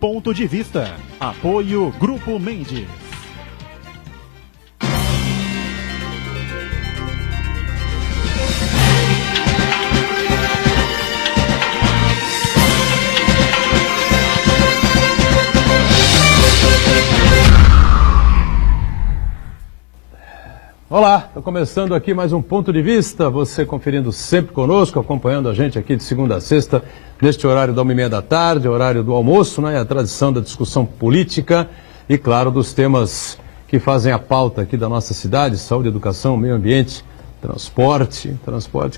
Ponto de Vista. Apoio Grupo Mendes. Olá, está começando aqui mais um Ponto de Vista, você conferindo sempre conosco, acompanhando a gente aqui de segunda a sexta, neste horário da 1h30 da tarde, horário do almoço, né? A tradição da discussão política e, claro, dos temas que fazem a pauta aqui da nossa cidade, saúde, educação, meio ambiente, transporte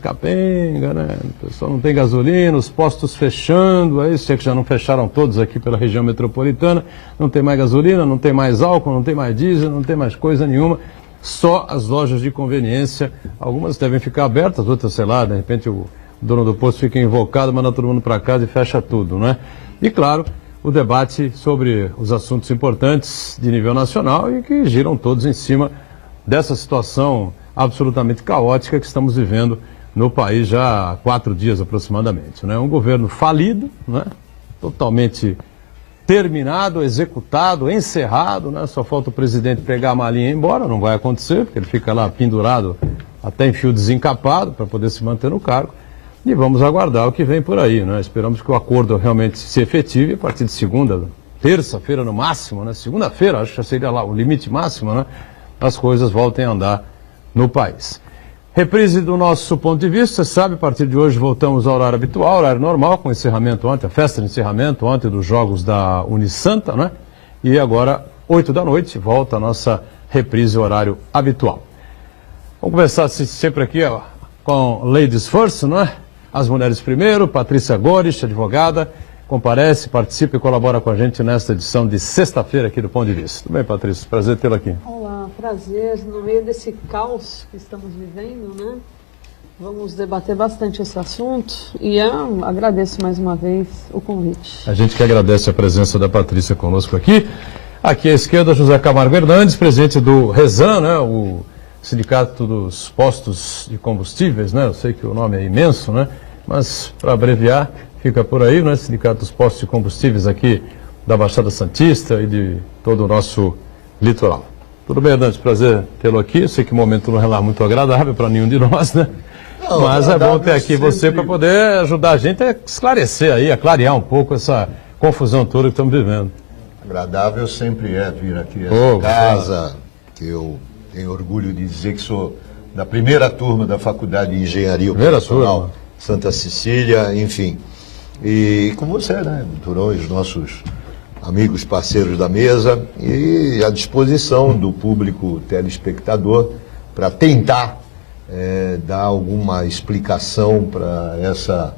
capenga, né? O pessoal não tem gasolina, os postos fechando, aí sei que já não fecharam todos aqui pela região metropolitana, não tem mais gasolina, não tem mais álcool, não tem mais diesel, não tem mais coisa nenhuma. Só as lojas de conveniência, algumas devem ficar abertas, outras, sei lá, de repente o dono do posto fica invocado, manda todo mundo para casa e fecha tudo, né? E, claro, o debate sobre os assuntos importantes de nível nacional e que giram todos em cima dessa situação absolutamente caótica que estamos vivendo no país já há 4 dias aproximadamente, né? Um governo falido, né? Totalmente terminado, executado, encerrado, né? Só falta o presidente pegar a malinha e ir embora, não vai acontecer, porque ele fica lá pendurado até em fio desencapado para poder se manter no cargo. E vamos aguardar o que vem por aí, né? Esperamos que o acordo realmente se efetive a partir de segunda, terça-feira no máximo, né? Segunda-feira, acho que já seria lá o limite máximo, né? As coisas voltem a andar no país. Reprise do nosso ponto de vista, você sabe, a partir de hoje voltamos ao horário habitual, horário normal, com encerramento ontem, a festa de encerramento ontem dos jogos da Unisanta, né? E agora, 8 da noite, volta a nossa reprise horário habitual. Vamos começar sempre aqui ó, com Ladies First, não é? As mulheres primeiro, Patrícia Goris, advogada, comparece, participa e colabora com a gente nesta edição de sexta-feira aqui do Ponto de Vista. Tudo bem, Patrícia? Prazer tê-la aqui. Olá, prazer. No meio desse caos que estamos vivendo, né? Vamos debater bastante esse assunto e eu agradeço mais uma vez o convite. A gente que agradece a presença da Patrícia conosco aqui. Aqui à esquerda, José Camargo Hernandes, presidente do Rezan, né? O Sindicato dos Postos de Combustíveis, né? Eu sei que o nome é imenso, né? Mas, para abreviar, fica por aí, né? Sindicato dos Postos de Combustíveis aqui da Baixada Santista e de todo o nosso litoral. Tudo bem, Hernandes? Prazer tê-lo aqui. Eu sei que o momento não é lá muito agradável para nenhum de nós, né? Não, mas é bom ter aqui você para poder ajudar a gente a esclarecer aí, a clarear um pouco essa confusão toda que estamos vivendo. Agradável sempre é vir aqui a essa casa, que eu tenho orgulho de dizer que sou da primeira turma da Faculdade de Engenharia Operacional Santa Cecília, enfim. E com você, né, Turão, e os nossos amigos, parceiros da mesa, e à disposição do público telespectador para tentar dar alguma explicação para essa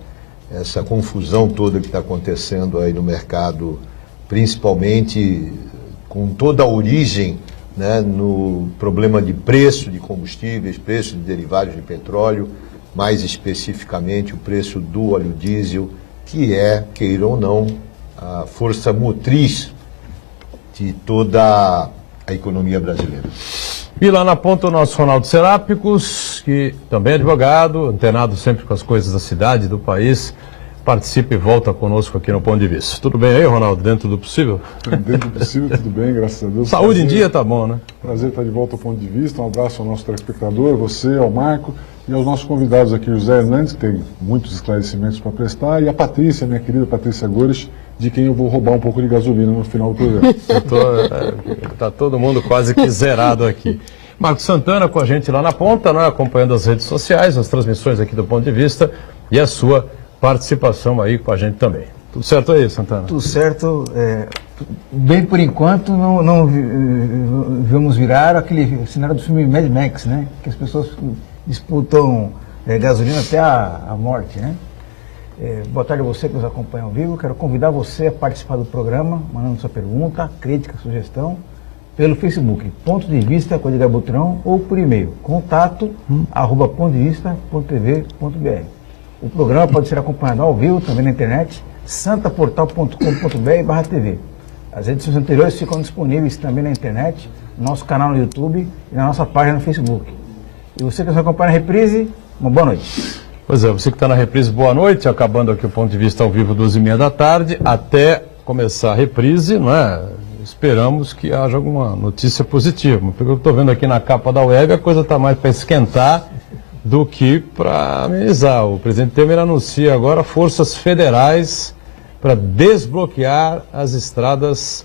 confusão toda que está acontecendo aí no mercado, principalmente com toda a origem, né, no problema de preço de combustíveis, preço de derivados de petróleo, mais especificamente o preço do óleo diesel, que é, queira ou não, a força motriz de toda a economia brasileira. E lá na ponta o nosso Ronaldo Serápicos, que também é advogado, antenado sempre com as coisas da cidade, do país, participa e volta conosco aqui no Ponto de Vista. Tudo bem aí, Ronaldo? Dentro do possível? Dentro do possível, tudo bem, graças a Deus. Saúde prazer, em dia, tá bom, né? Prazer estar de volta ao Ponto de Vista. Um abraço ao nosso telespectador, você, ao Marco e aos nossos convidados aqui, o José Hernandes, que tem muitos esclarecimentos para prestar, e a Patrícia, minha querida Patrícia Goris, de quem eu vou roubar um pouco de gasolina no final do programa. Tá todo mundo quase que zerado aqui. Marcos Santana com a gente lá na ponta, né, acompanhando as redes sociais, as transmissões aqui do Ponto de Vista e a sua participação aí com a gente também. Tudo certo aí, Santana? Tudo certo. Bem por enquanto, não vamos virar aquele cenário do filme Mad Max, né? Que as pessoas disputam gasolina até a morte, né? Boa tarde a você que nos acompanha ao vivo. Quero convidar você a participar do programa, mandando sua pergunta, crítica, sugestão, pelo Facebook, Ponto de Vista com Edgar Butrão, ou por e-mail, contato@pontodevista.tv.br. O programa pode ser acompanhado ao vivo, também na internet, santaportal.com.br/tv. As edições anteriores ficam disponíveis também na internet, no nosso canal no YouTube e na nossa página no Facebook. E você que nos acompanha na reprise, uma boa noite. Pois é, você que está na reprise, boa noite. Acabando aqui o Ponto de Vista ao vivo, 12h30 da tarde, até começar a reprise, não é? Esperamos que haja alguma notícia positiva. Porque eu estou vendo aqui na capa da web, a coisa está mais para esquentar do que para amenizar. O presidente Temer anuncia agora forças federais para desbloquear as estradas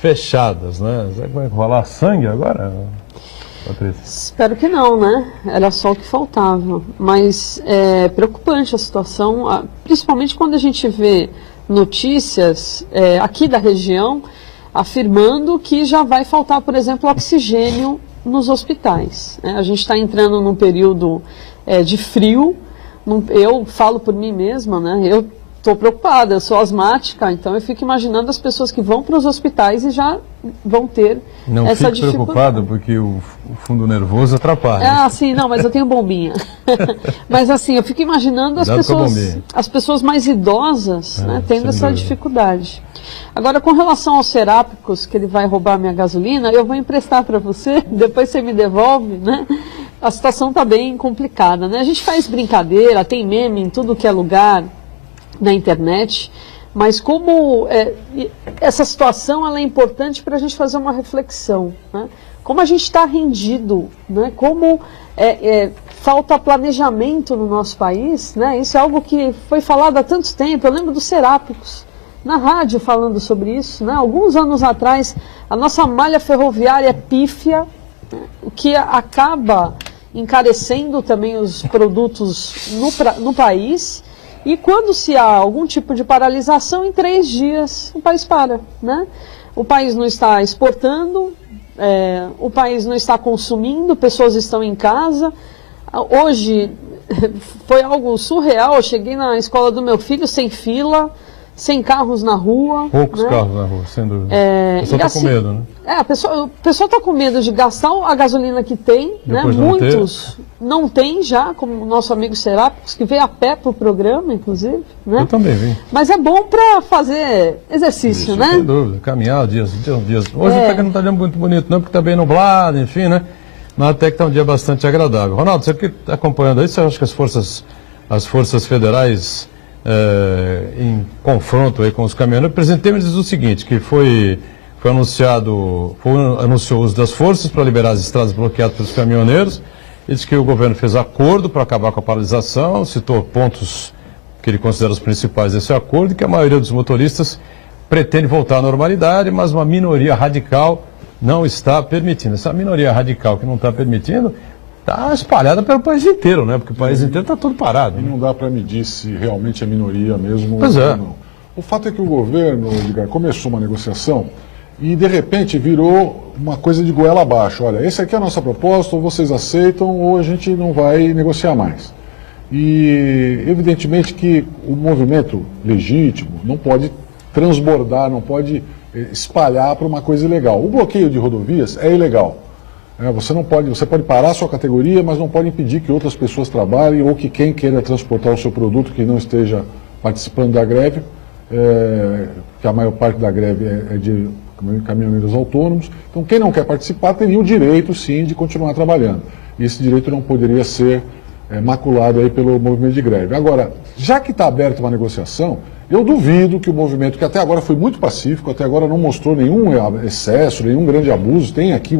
fechadas, né? Será que vai rolar sangue agora, Patrícia? Espero que não, né? Era só o que faltava. Mas é preocupante a situação, principalmente quando a gente vê notícias aqui da região afirmando que já vai faltar, por exemplo, oxigênio nos hospitais. A gente está entrando num período de frio. Eu falo por mim mesma, né? Eu estou preocupada, eu sou asmática, então eu fico imaginando as pessoas que vão para os hospitais e já vão ter essa dificuldade. Não fique preocupado, porque o fundo nervoso atrapalha. Sim, não, mas eu tenho bombinha. Mas assim, eu fico imaginando as pessoas mais idosas, né, tendo essa dificuldade. Agora, com relação aos serápicos, que ele vai roubar minha gasolina, eu vou emprestar para você, depois você me devolve, né? A situação está bem complicada, né? A gente faz brincadeira, tem meme em tudo que é lugar na internet, mas como essa situação ela é importante para a gente fazer uma reflexão, né? Como a gente está rendido, né? Como falta planejamento no nosso país, né? Isso é algo que foi falado há tanto tempo. Eu lembro dos serápicos na rádio falando sobre isso, né? Alguns anos atrás, a nossa malha ferroviária é pífia, né? O que acaba encarecendo também os produtos no país. E quando se há algum tipo de paralisação, em 3 dias o país para, né? O país não está exportando, o país não está consumindo, pessoas estão em casa. Hoje foi algo surreal, eu cheguei na escola do meu filho sem fila, sem carros na rua. Poucos né? carros na rua, sem dúvida. A pessoa está com medo, né? A pessoa está com medo de gastar a gasolina que tem, né? Muitos não têm já, como o nosso amigo Serápicos, que veio a pé para o programa, inclusive. Né? Eu também vim. Mas é bom para fazer exercício, né? Sem dúvida, caminhar dias. Hoje até que não está dando muito bonito, não, porque está bem nublado, enfim, né? Mas até que está um dia bastante agradável. Ronaldo, você que está acompanhando aí, você acha que as forças federais em confronto aí com os caminhoneiros, o presidente Temer diz o seguinte, que anunciou o uso das forças para liberar as estradas bloqueadas pelos caminhoneiros. Ele disse que o governo fez acordo para acabar com a paralisação, citou pontos que ele considera os principais desse acordo, e que a maioria dos motoristas pretende voltar à normalidade, mas uma minoria radical não está permitindo. Essa minoria radical que não está permitindo está espalhada pelo país inteiro, né? Porque o país inteiro está todo parado. E não dá para medir se realmente é minoria mesmo ou não. O fato é que o governo, Edgar, começou uma negociação e, de repente, virou uma coisa de goela abaixo. Olha, essa aqui é a nossa proposta, ou vocês aceitam, ou a gente não vai negociar mais. E, evidentemente, que o movimento legítimo não pode transbordar, não pode espalhar para uma coisa ilegal. O bloqueio de rodovias é ilegal. Você pode parar a sua categoria, mas não pode impedir que outras pessoas trabalhem ou que quem queira transportar o seu produto que não esteja participando da greve, que a maior parte da greve é de caminhoneiros autônomos. Então, quem não quer participar teria o direito, sim, de continuar trabalhando. E esse direito não poderia ser maculado aí pelo movimento de greve. Agora, já que está aberta uma negociação, eu duvido que o movimento, que até agora foi muito pacífico, até agora não mostrou nenhum excesso, nenhum grande abuso, tem aqui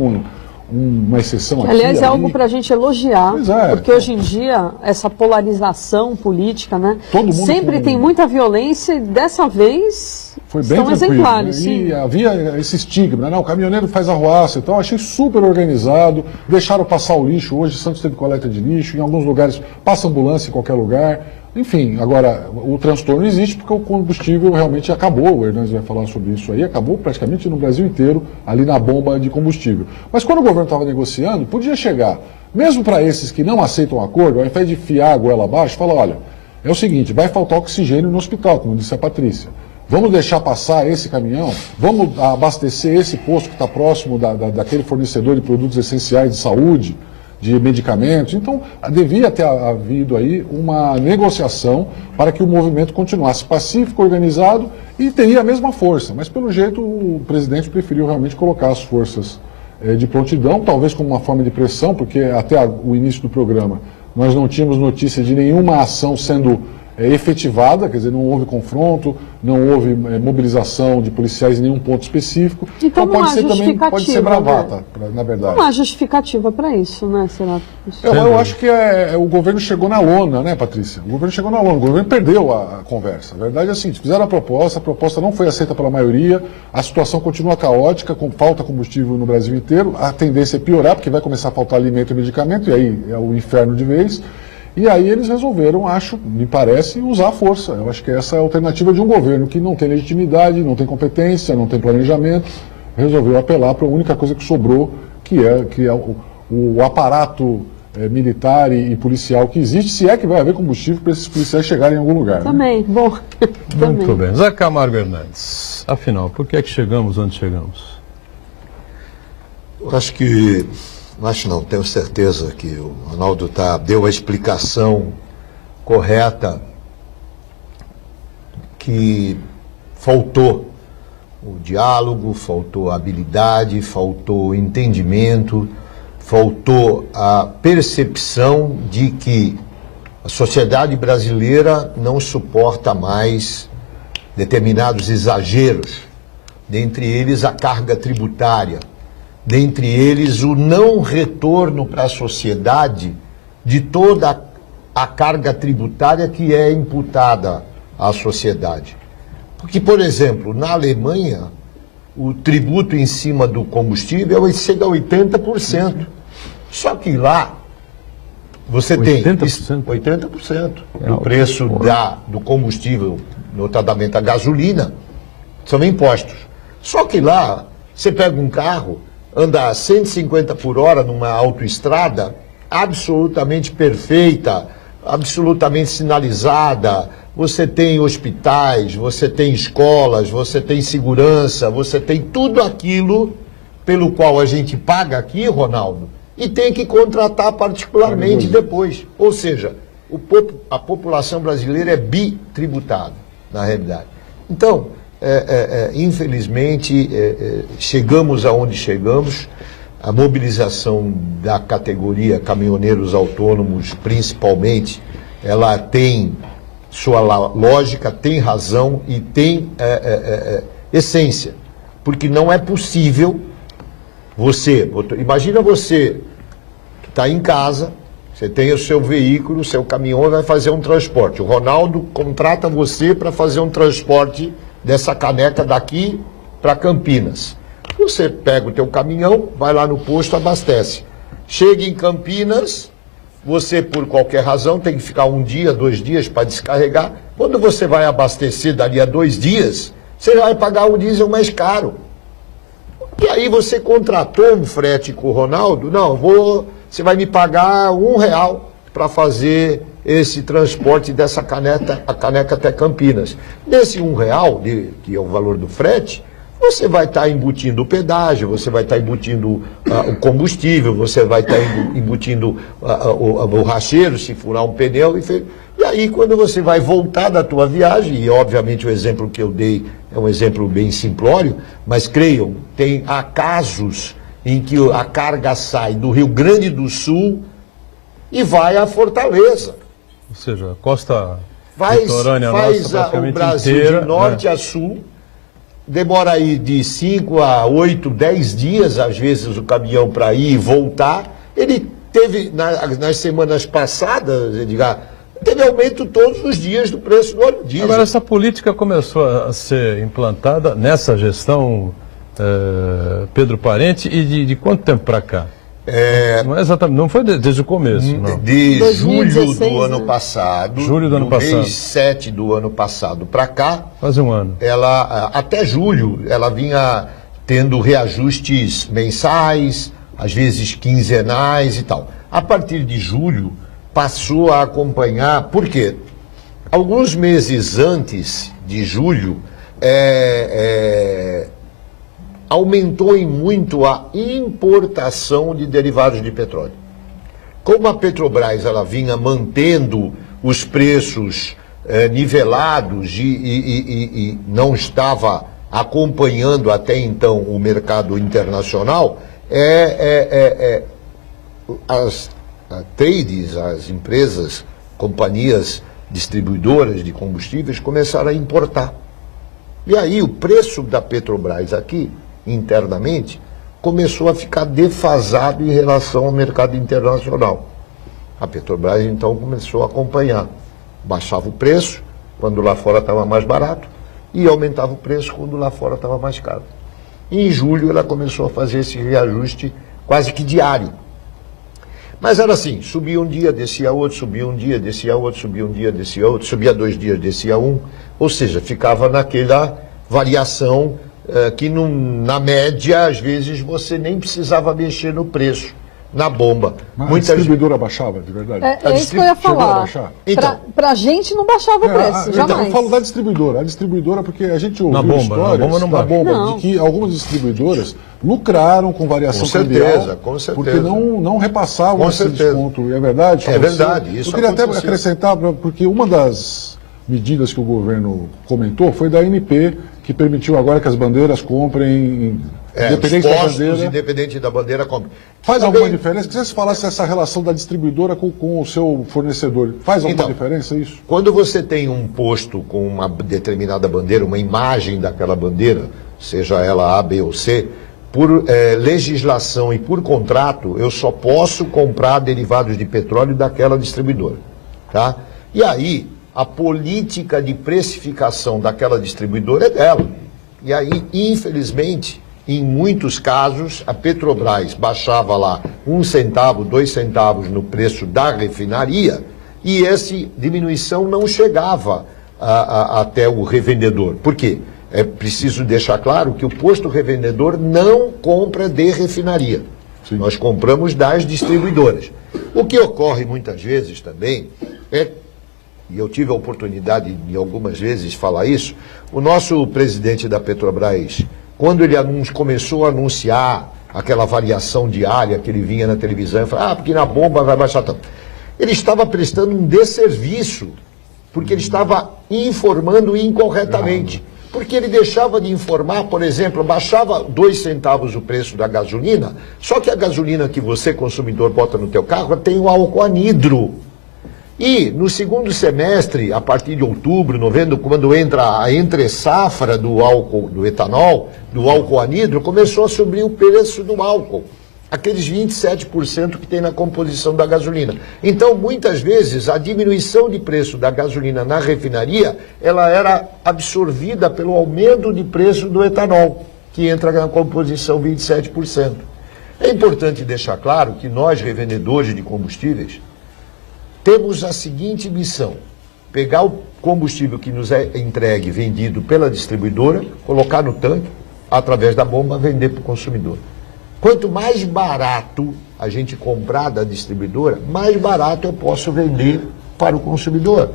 uma exceção aqui. Aliás, é algo para a gente elogiar, porque hoje em dia, essa polarização política, né? Sempre tem muita violência e dessa vez foi bem estão exemplares. Né? Sim. E havia esse estigma, né? Não, o caminhoneiro faz arruaça e tal. Achei super organizado, deixaram passar o lixo. Hoje Santos teve coleta de lixo, em alguns lugares passa ambulância em qualquer lugar. Enfim, agora, o transtorno existe porque o combustível realmente acabou, o Hernandes vai falar sobre isso aí, acabou praticamente no Brasil inteiro, ali na bomba de combustível. Mas quando o governo estava negociando, podia chegar, mesmo para esses que não aceitam o acordo, ao invés de fiar a goela abaixo, fala, olha, é o seguinte, vai faltar oxigênio no hospital, como disse a Patrícia. Vamos deixar passar esse caminhão, vamos abastecer esse posto que está próximo daquele fornecedor de produtos essenciais de saúde, de medicamentos. Então, devia ter havido aí uma negociação para que o movimento continuasse pacífico, organizado e teria a mesma força. Mas, pelo jeito, o presidente preferiu realmente colocar as forças de prontidão, talvez como uma forma de pressão, porque até o início do programa nós não tínhamos notícia de nenhuma ação sendo efetivada, quer dizer, não houve confronto, não houve mobilização de policiais em nenhum ponto específico. Então pode ser também, pode ser bravata, né? Na verdade. Não há justificativa para isso, né, será? Eu acho que o governo chegou na lona, né, Patrícia? O governo chegou na lona, o governo perdeu a conversa. A verdade é assim, fizeram a proposta não foi aceita pela maioria, a situação continua caótica, falta combustível no Brasil inteiro, a tendência é piorar, porque vai começar a faltar alimento e medicamento, e aí é o inferno de vez. E aí eles resolveram, me parece, usar a força. Eu acho que essa é a alternativa de um governo que não tem legitimidade, não tem competência, não tem planejamento, resolveu apelar para a única coisa que sobrou, que é o aparato militar e policial que existe, se é que vai haver combustível para esses policiais chegarem em algum lugar. Também, né? bom. Muito bem. Zé Camargo Hernandes, afinal, por que é que chegamos onde chegamos? Eu acho que... Acho não, tenho certeza que o Ronaldo deu a explicação correta, que faltou o diálogo, faltou a habilidade, faltou o entendimento, faltou a percepção de que a sociedade brasileira não suporta mais determinados exageros, dentre eles a carga tributária, dentre eles o não retorno para a sociedade de toda a carga tributária que é imputada à sociedade. Porque, por exemplo, na Alemanha, o tributo em cima do combustível chega a 80%. Só que lá você 80%? tem 80% do preço do combustível, notadamente a gasolina, são impostos. Só que lá você pega um carro, anda a 150 por hora numa autoestrada, absolutamente perfeita, absolutamente sinalizada, você tem hospitais, você tem escolas, você tem segurança, você tem tudo aquilo pelo qual a gente paga aqui, Ronaldo, e tem que contratar particularmente depois. Ou seja, a população brasileira é bitributada, na realidade. Então, infelizmente, chegamos aonde chegamos. A mobilização da categoria caminhoneiros autônomos, principalmente, ela tem sua lógica, tem razão e tem essência. Porque não é possível imagina você que está em casa, você tem o seu veículo, o seu caminhão, vai fazer um transporte. O Ronaldo contrata você para fazer um transporte dessa caneca daqui para Campinas. Você pega o teu caminhão, vai lá no posto, abastece. Chega em Campinas, você, por qualquer razão, tem que ficar 1 dia, 2 dias para descarregar. Quando você vai abastecer dali a 2 dias, você vai pagar o diesel mais caro. E aí você contratou um frete com o Ronaldo? Não, você vai me pagar R$1 para fazer esse transporte dessa caneca até Campinas. Nesse R$1, que é o valor do frete, você vai estar embutindo o pedágio, você vai estar embutindo o combustível, você vai estar embutindo o borracheiro, se furar um pneu. E aí, quando você vai voltar da tua viagem, e obviamente o exemplo que eu dei é um exemplo bem simplório, mas creiam, há casos em que a carga sai do Rio Grande do Sul e vai a Fortaleza. Ou seja, a costa faz o Brasil inteira, de norte a sul, demora aí de 5 a 8, 10 dias, às vezes, o caminhão para ir e voltar. Ele teve, nas semanas passadas, Edgar, teve aumento todos os dias do preço do óleo diesel. Agora, essa política começou a ser implantada nessa gestão, Pedro Parente, e de quanto tempo para cá? Não é exatamente, não foi desde o começo, não. De 2016, julho do ano passado, mês 7 do ano passado para cá, quase um ano. Até julho, ela vinha tendo reajustes mensais, às vezes quinzenais e tal. A partir de julho, passou a acompanhar, por quê? Alguns meses antes de julho, aumentou em muito a importação de derivados de petróleo. Como a Petrobras ela vinha mantendo os preços nivelados e não estava acompanhando até então o mercado internacional, as trades, as empresas, companhias distribuidoras de combustíveis começaram a importar. E aí o preço da Petrobras aqui, internamente, começou a ficar defasado em relação ao mercado internacional. A Petrobras, então, começou a acompanhar. Baixava o preço quando lá fora estava mais barato e aumentava o preço quando lá fora estava mais caro. E em julho ela começou a fazer esse reajuste quase que diário. Mas era assim, subia um dia, descia outro, subia um dia, descia outro, subia um dia, descia outro, subia 2 dias, descia um. Ou seja, ficava naquela variação que na média, às vezes, você nem precisava mexer no preço, na bomba. Mas a distribuidora baixava, de verdade? É isso que eu ia falar. Então, para a gente não baixava o preço, jamais. Então, eu falo da distribuidora. A distribuidora, porque a gente ouviu histórias na bomba, de que algumas distribuidoras lucraram com variação cambial, com certeza. porque não repassavam esse desconto. É verdade? É verdade. Isso eu queria até acrescentar, porque uma das medidas que o governo comentou foi da ANP, que permitiu agora que as bandeiras comprem, independente da bandeira, compra. Faz alguma diferença? Queria que você falasse essa relação da distribuidora com o seu fornecedor. Faz alguma diferença isso? Quando você tem um posto com uma determinada bandeira, uma imagem daquela bandeira, seja ela A, B ou C, por legislação e por contrato, eu só posso comprar derivados de petróleo daquela distribuidora. Tá? E aí, a política de precificação daquela distribuidora é dela. E aí, infelizmente, em muitos casos, a Petrobras baixava lá 1 centavo, 2 centavos no preço da refinaria e essa diminuição não chegava até o revendedor. Por quê? É preciso deixar claro que o posto revendedor não compra de refinaria. Sim. Nós compramos das distribuidoras. O que ocorre muitas vezes também e eu tive a oportunidade de algumas vezes falar isso, o nosso presidente da Petrobras, quando ele começou a anunciar aquela variação diária que ele vinha na televisão, e falava, porque na bomba vai baixar tanto. Ele estava prestando um desserviço, porque ele estava informando incorretamente. Porque ele deixava de informar, por exemplo, baixava 2 centavos o preço da gasolina, só que a gasolina que você, consumidor, bota no teu carro tem o álcool anidro. E no segundo semestre, a partir de outubro, novembro, quando entra a entre-safra do álcool, do etanol, do álcool anidro, começou a subir o preço do álcool. Aqueles 27% que tem na composição da gasolina. Então, muitas vezes, a diminuição de preço da gasolina na refinaria, ela era absorvida pelo aumento de preço do etanol, que entra na composição 27%. É importante deixar claro que nós, revendedores de combustíveis, temos a seguinte missão: pegar o combustível que nos é entregue, vendido pela distribuidora, colocar no tanque, através da bomba, vender para o consumidor. Quanto mais barato a gente comprar da distribuidora, mais barato eu posso vender para o consumidor.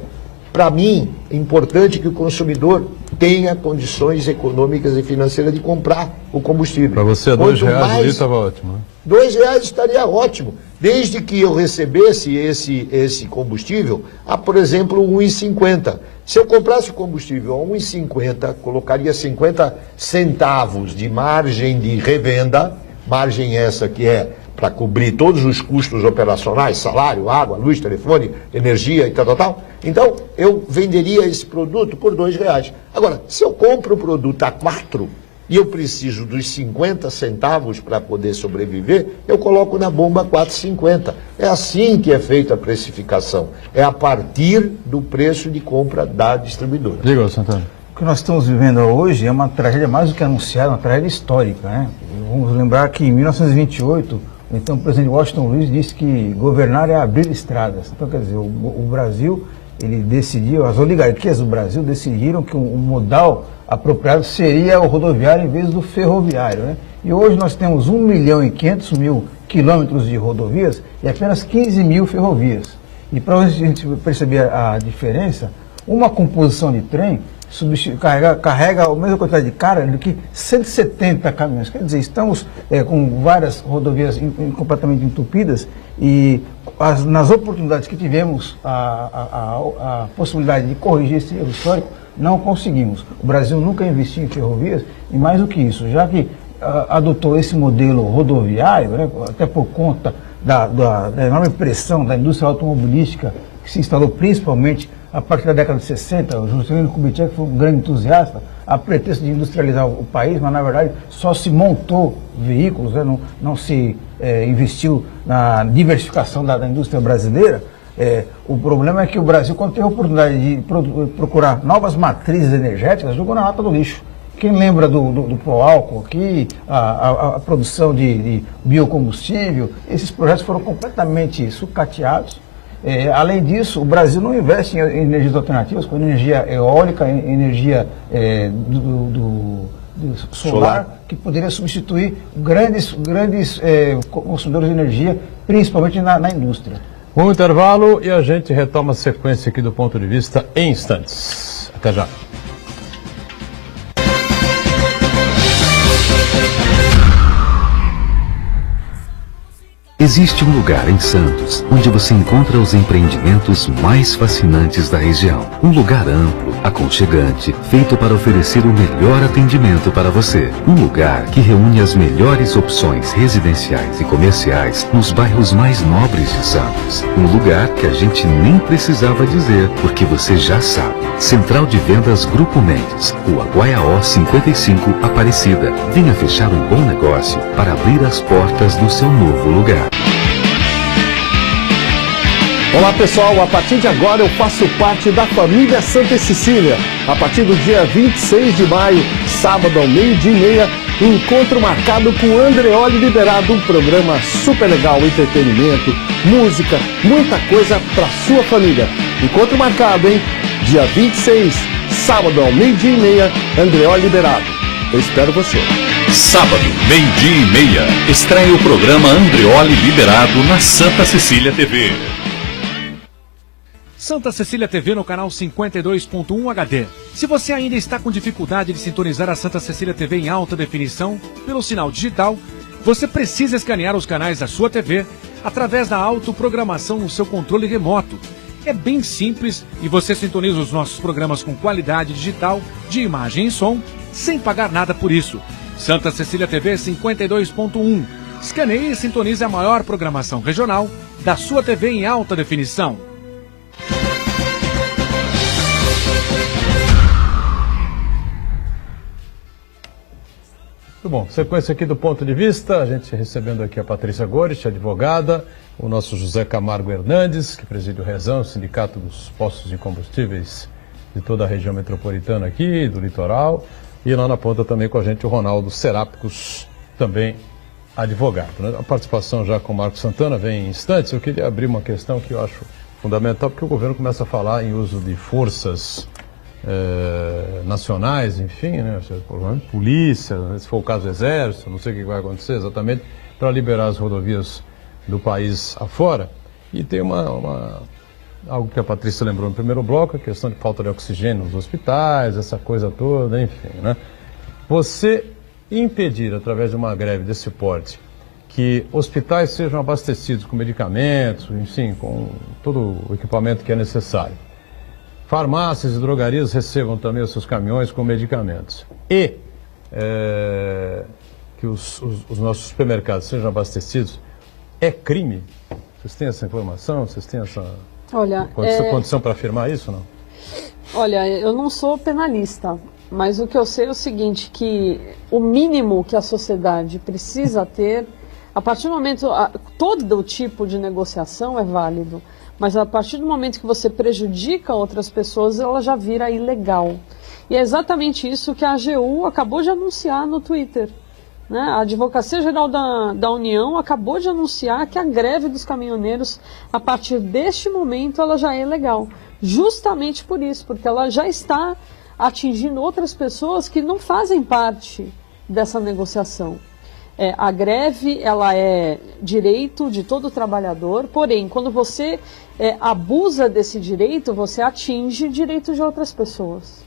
Para mim, é importante que o consumidor tenha condições econômicas e financeiras de comprar o combustível. Para você, R$2 o litro estava ótimo, né? R$2 estaria ótimo, desde que eu recebesse esse combustível a, por exemplo, R$1,50. Se eu comprasse o combustível a R$1,50, colocaria 50 centavos de margem de revenda, margem essa que é para cobrir todos os custos operacionais, salário, água, luz, telefone, energia e tal. Então, eu venderia esse produto por R$2. Agora, se eu compro o produto a 4 e eu preciso dos 50 centavos para poder sobreviver, eu coloco na bomba 4,50. É assim que é feita a precificação. É a partir do preço de compra da distribuidora. Diga, Santana. O que nós estamos vivendo hoje é uma tragédia mais do que anunciada, uma tragédia histórica, né? Vamos lembrar que em 1928, então o presidente Washington Luiz disse que governar é abrir estradas. Então, quer dizer, o Brasil, ele decidiu, as oligarquias do Brasil decidiram que o modal apropriado seria o rodoviário em vez do ferroviário, né? E hoje nós temos 1.500.000 quilômetros de rodovias e apenas 15 mil ferrovias. E para a gente perceber a diferença, uma composição de trem carrega a mesma quantidade de carga do que 170 caminhões. Quer dizer, estamos com várias rodovias completamente entupidas e nas oportunidades que tivemos a possibilidade de corrigir esse erro histórico, não conseguimos. O Brasil nunca investiu em ferrovias e mais do que isso, já que adotou esse modelo rodoviário, né, até por conta da enorme pressão da indústria automobilística que se instalou principalmente a partir da década de 60, o Juscelino Kubitschek foi um grande entusiasta, a pretexto de industrializar o país, mas na verdade só se montou veículos, né? Não se investiu na diversificação da indústria brasileira. O problema é que o Brasil, quando teve a oportunidade de procurar novas matrizes energéticas, jogou na lata do lixo. Quem lembra do Proálcool aqui, a produção de biocombustível, esses projetos foram completamente sucateados. Além disso, o Brasil não investe em energias alternativas, como energia eólica, energia do solar, que poderia substituir grandes consumidores de energia, principalmente na indústria. Um intervalo e a gente retoma a sequência aqui do ponto de vista em instantes. Até já. Existe um lugar em Santos onde você encontra os empreendimentos mais fascinantes da região. Um lugar amplo, aconchegante, feito para oferecer o melhor atendimento para você. Um lugar que reúne as melhores opções residenciais e comerciais nos bairros mais nobres de Santos. Um lugar que a gente nem precisava dizer, porque você já sabe. Central de Vendas Grupo Mendes, Rua Guaiaó 55, Aparecida. Venha fechar um bom negócio para abrir as portas do seu novo lugar. Olá pessoal, a partir de agora eu faço parte da família Santa Cecília. A partir do dia 26 de maio, sábado ao 12h30, encontro marcado com Andreoli Liberato, um programa super legal, entretenimento, música, muita coisa para sua família. Encontro marcado, hein? Dia 26, sábado ao 12h30, Andreoli Liberato. Eu espero você. Sábado, 12h30, estreia o programa Andreoli Liberado na Santa Cecília TV. Santa Cecília TV no canal 52.1 HD. Se você ainda está com dificuldade de sintonizar a Santa Cecília TV em alta definição pelo sinal digital, você precisa escanear os canais da sua TV através da autoprogramação no seu controle remoto. É bem simples e você sintoniza os nossos programas com qualidade digital de imagem e som sem pagar nada por isso. Santa Cecília TV 52.1. Escaneie e sintonize a maior programação regional da sua TV em alta definição. Muito bom, sequência aqui do ponto de vista, a gente recebendo aqui a Patrícia Goris, advogada, o nosso José Camargo Hernandes, que preside o Rezão, o Sindicato dos Postos de Combustíveis de toda a região metropolitana aqui, do litoral, e lá na ponta também com a gente o Ronaldo Serápicos, também advogado. Né? A participação já com o Marco Santana vem em instantes. Eu queria abrir uma questão que eu acho fundamental, porque o governo começa a falar em uso de forças nacionais, enfim, né? Polícia, se for o caso do Exército, não sei o que vai acontecer exatamente, para liberar as rodovias do país afora. E tem algo que a Patrícia lembrou no primeiro bloco, a questão de falta de oxigênio nos hospitais, essa coisa toda, enfim, né? Você impedir, através de uma greve desse porte, que hospitais sejam abastecidos com medicamentos, enfim, com todo o equipamento que é necessário, farmácias e drogarias recebam também os seus caminhões com medicamentos, e que os nossos supermercados sejam abastecidos, é crime? Vocês têm essa informação? Vocês têm essa condição para afirmar isso, não? Olha, eu não sou penalista, mas o que eu sei é o seguinte, que o mínimo que a sociedade precisa ter, a partir do momento, todo tipo de negociação é válido, mas a partir do momento que você prejudica outras pessoas, ela já vira ilegal. E é exatamente isso que a AGU acabou de anunciar no Twitter. Né? A Advocacia Geral da União acabou de anunciar que a greve dos caminhoneiros, a partir deste momento, ela já é ilegal. Justamente por isso, porque ela já está atingindo outras pessoas que não fazem parte dessa negociação. A greve, ela é direito de todo trabalhador, porém, quando você abusa desse direito, você atinge direitos de outras pessoas.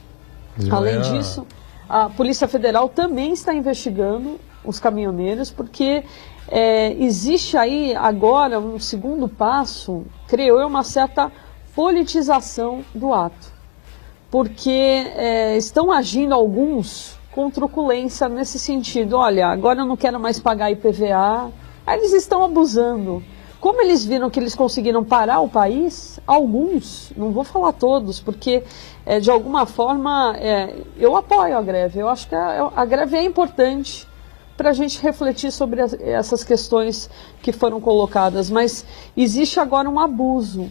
Além disso, a Polícia Federal também está investigando os caminhoneiros, porque existe aí agora um segundo passo, creio eu, uma certa politização do ato. Porque estão agindo alguns com truculência nesse sentido. Olha, agora eu não quero mais pagar IPVA. Aí eles estão abusando. como eles viram que eles conseguiram parar o país, alguns, não vou falar todos, porque de alguma forma eu apoio a greve. Eu acho que a greve é importante para a gente refletir sobre essas questões que foram colocadas, mas existe agora um abuso.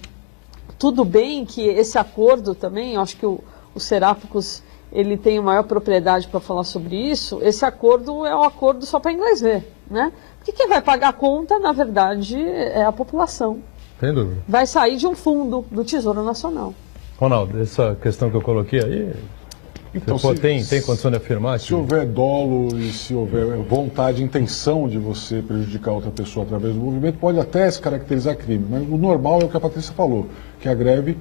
Tudo bem que esse acordo também, eu acho que o Serápicos ele tem a maior propriedade para falar sobre isso. Esse acordo é um acordo só para inglês ver, né? Porque quem vai pagar a conta, na verdade, é a população. Sem dúvida. Vai sair de um fundo do Tesouro Nacional. Ronaldo, essa questão que eu coloquei aí, então, tem condição de afirmar? Se houver dolo e se houver vontade, intenção de você prejudicar outra pessoa através do movimento, pode até se caracterizar crime. Mas o normal é o que a Patrícia falou, que a greve,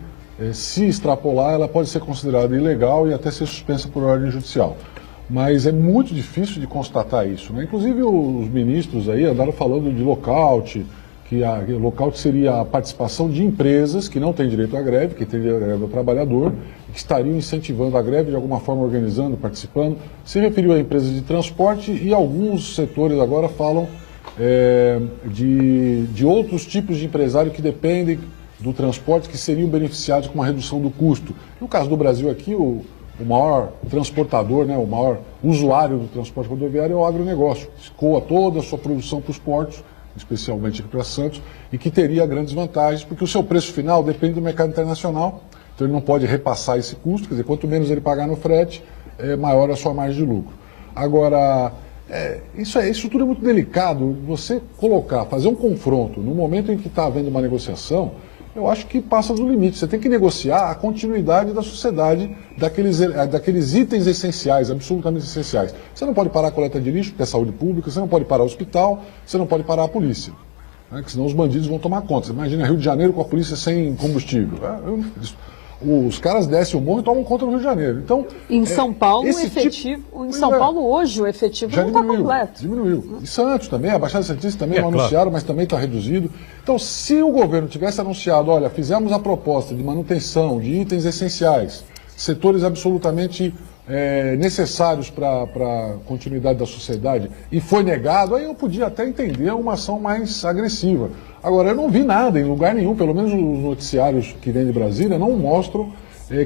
se extrapolar, ela pode ser considerada ilegal e até ser suspensa por ordem judicial. Mas é muito difícil de constatar isso, né? Inclusive os ministros aí andaram falando de lockout, que lockout seria a participação de empresas que não têm direito à greve, que têm direito à greve do trabalhador, que estariam incentivando a greve, de alguma forma organizando, participando. Se referiu a empresas de transporte e alguns setores agora falam de outros tipos de empresário que dependem do transporte, que seriam beneficiados com uma redução do custo. No caso do Brasil aqui, o maior transportador, né, o maior usuário do transporte rodoviário é o agronegócio, que escoa toda a sua produção para os portos, especialmente aqui para Santos, e que teria grandes vantagens, porque o seu preço final depende do mercado internacional, então ele não pode repassar esse custo, quer dizer, quanto menos ele pagar no frete, maior a sua margem de lucro. Agora, isso tudo é muito delicado, você fazer um confronto no momento em que está havendo uma negociação, eu acho que passa do limite. Você tem que negociar a continuidade da sociedade daqueles itens essenciais, absolutamente essenciais. Você não pode parar a coleta de lixo, porque é saúde pública, você não pode parar o hospital, você não pode parar a polícia, né, que senão os bandidos vão tomar conta. Você imagina Rio de Janeiro com a polícia sem combustível. Os caras descem o morro e tomam conta no Rio de Janeiro. Então, em São Paulo, Paulo hoje, o efetivo já não está completo. Diminuiu. E Santos também, a Baixada Santista também não anunciaram, mas também está reduzido. Então, se o governo tivesse anunciado, olha, fizemos a proposta de manutenção de itens essenciais, setores absolutamente necessários para a continuidade da sociedade, e foi negado, aí eu podia até entender uma ação mais agressiva. Agora, eu não vi nada em lugar nenhum, pelo menos os noticiários que vêm de Brasília não mostram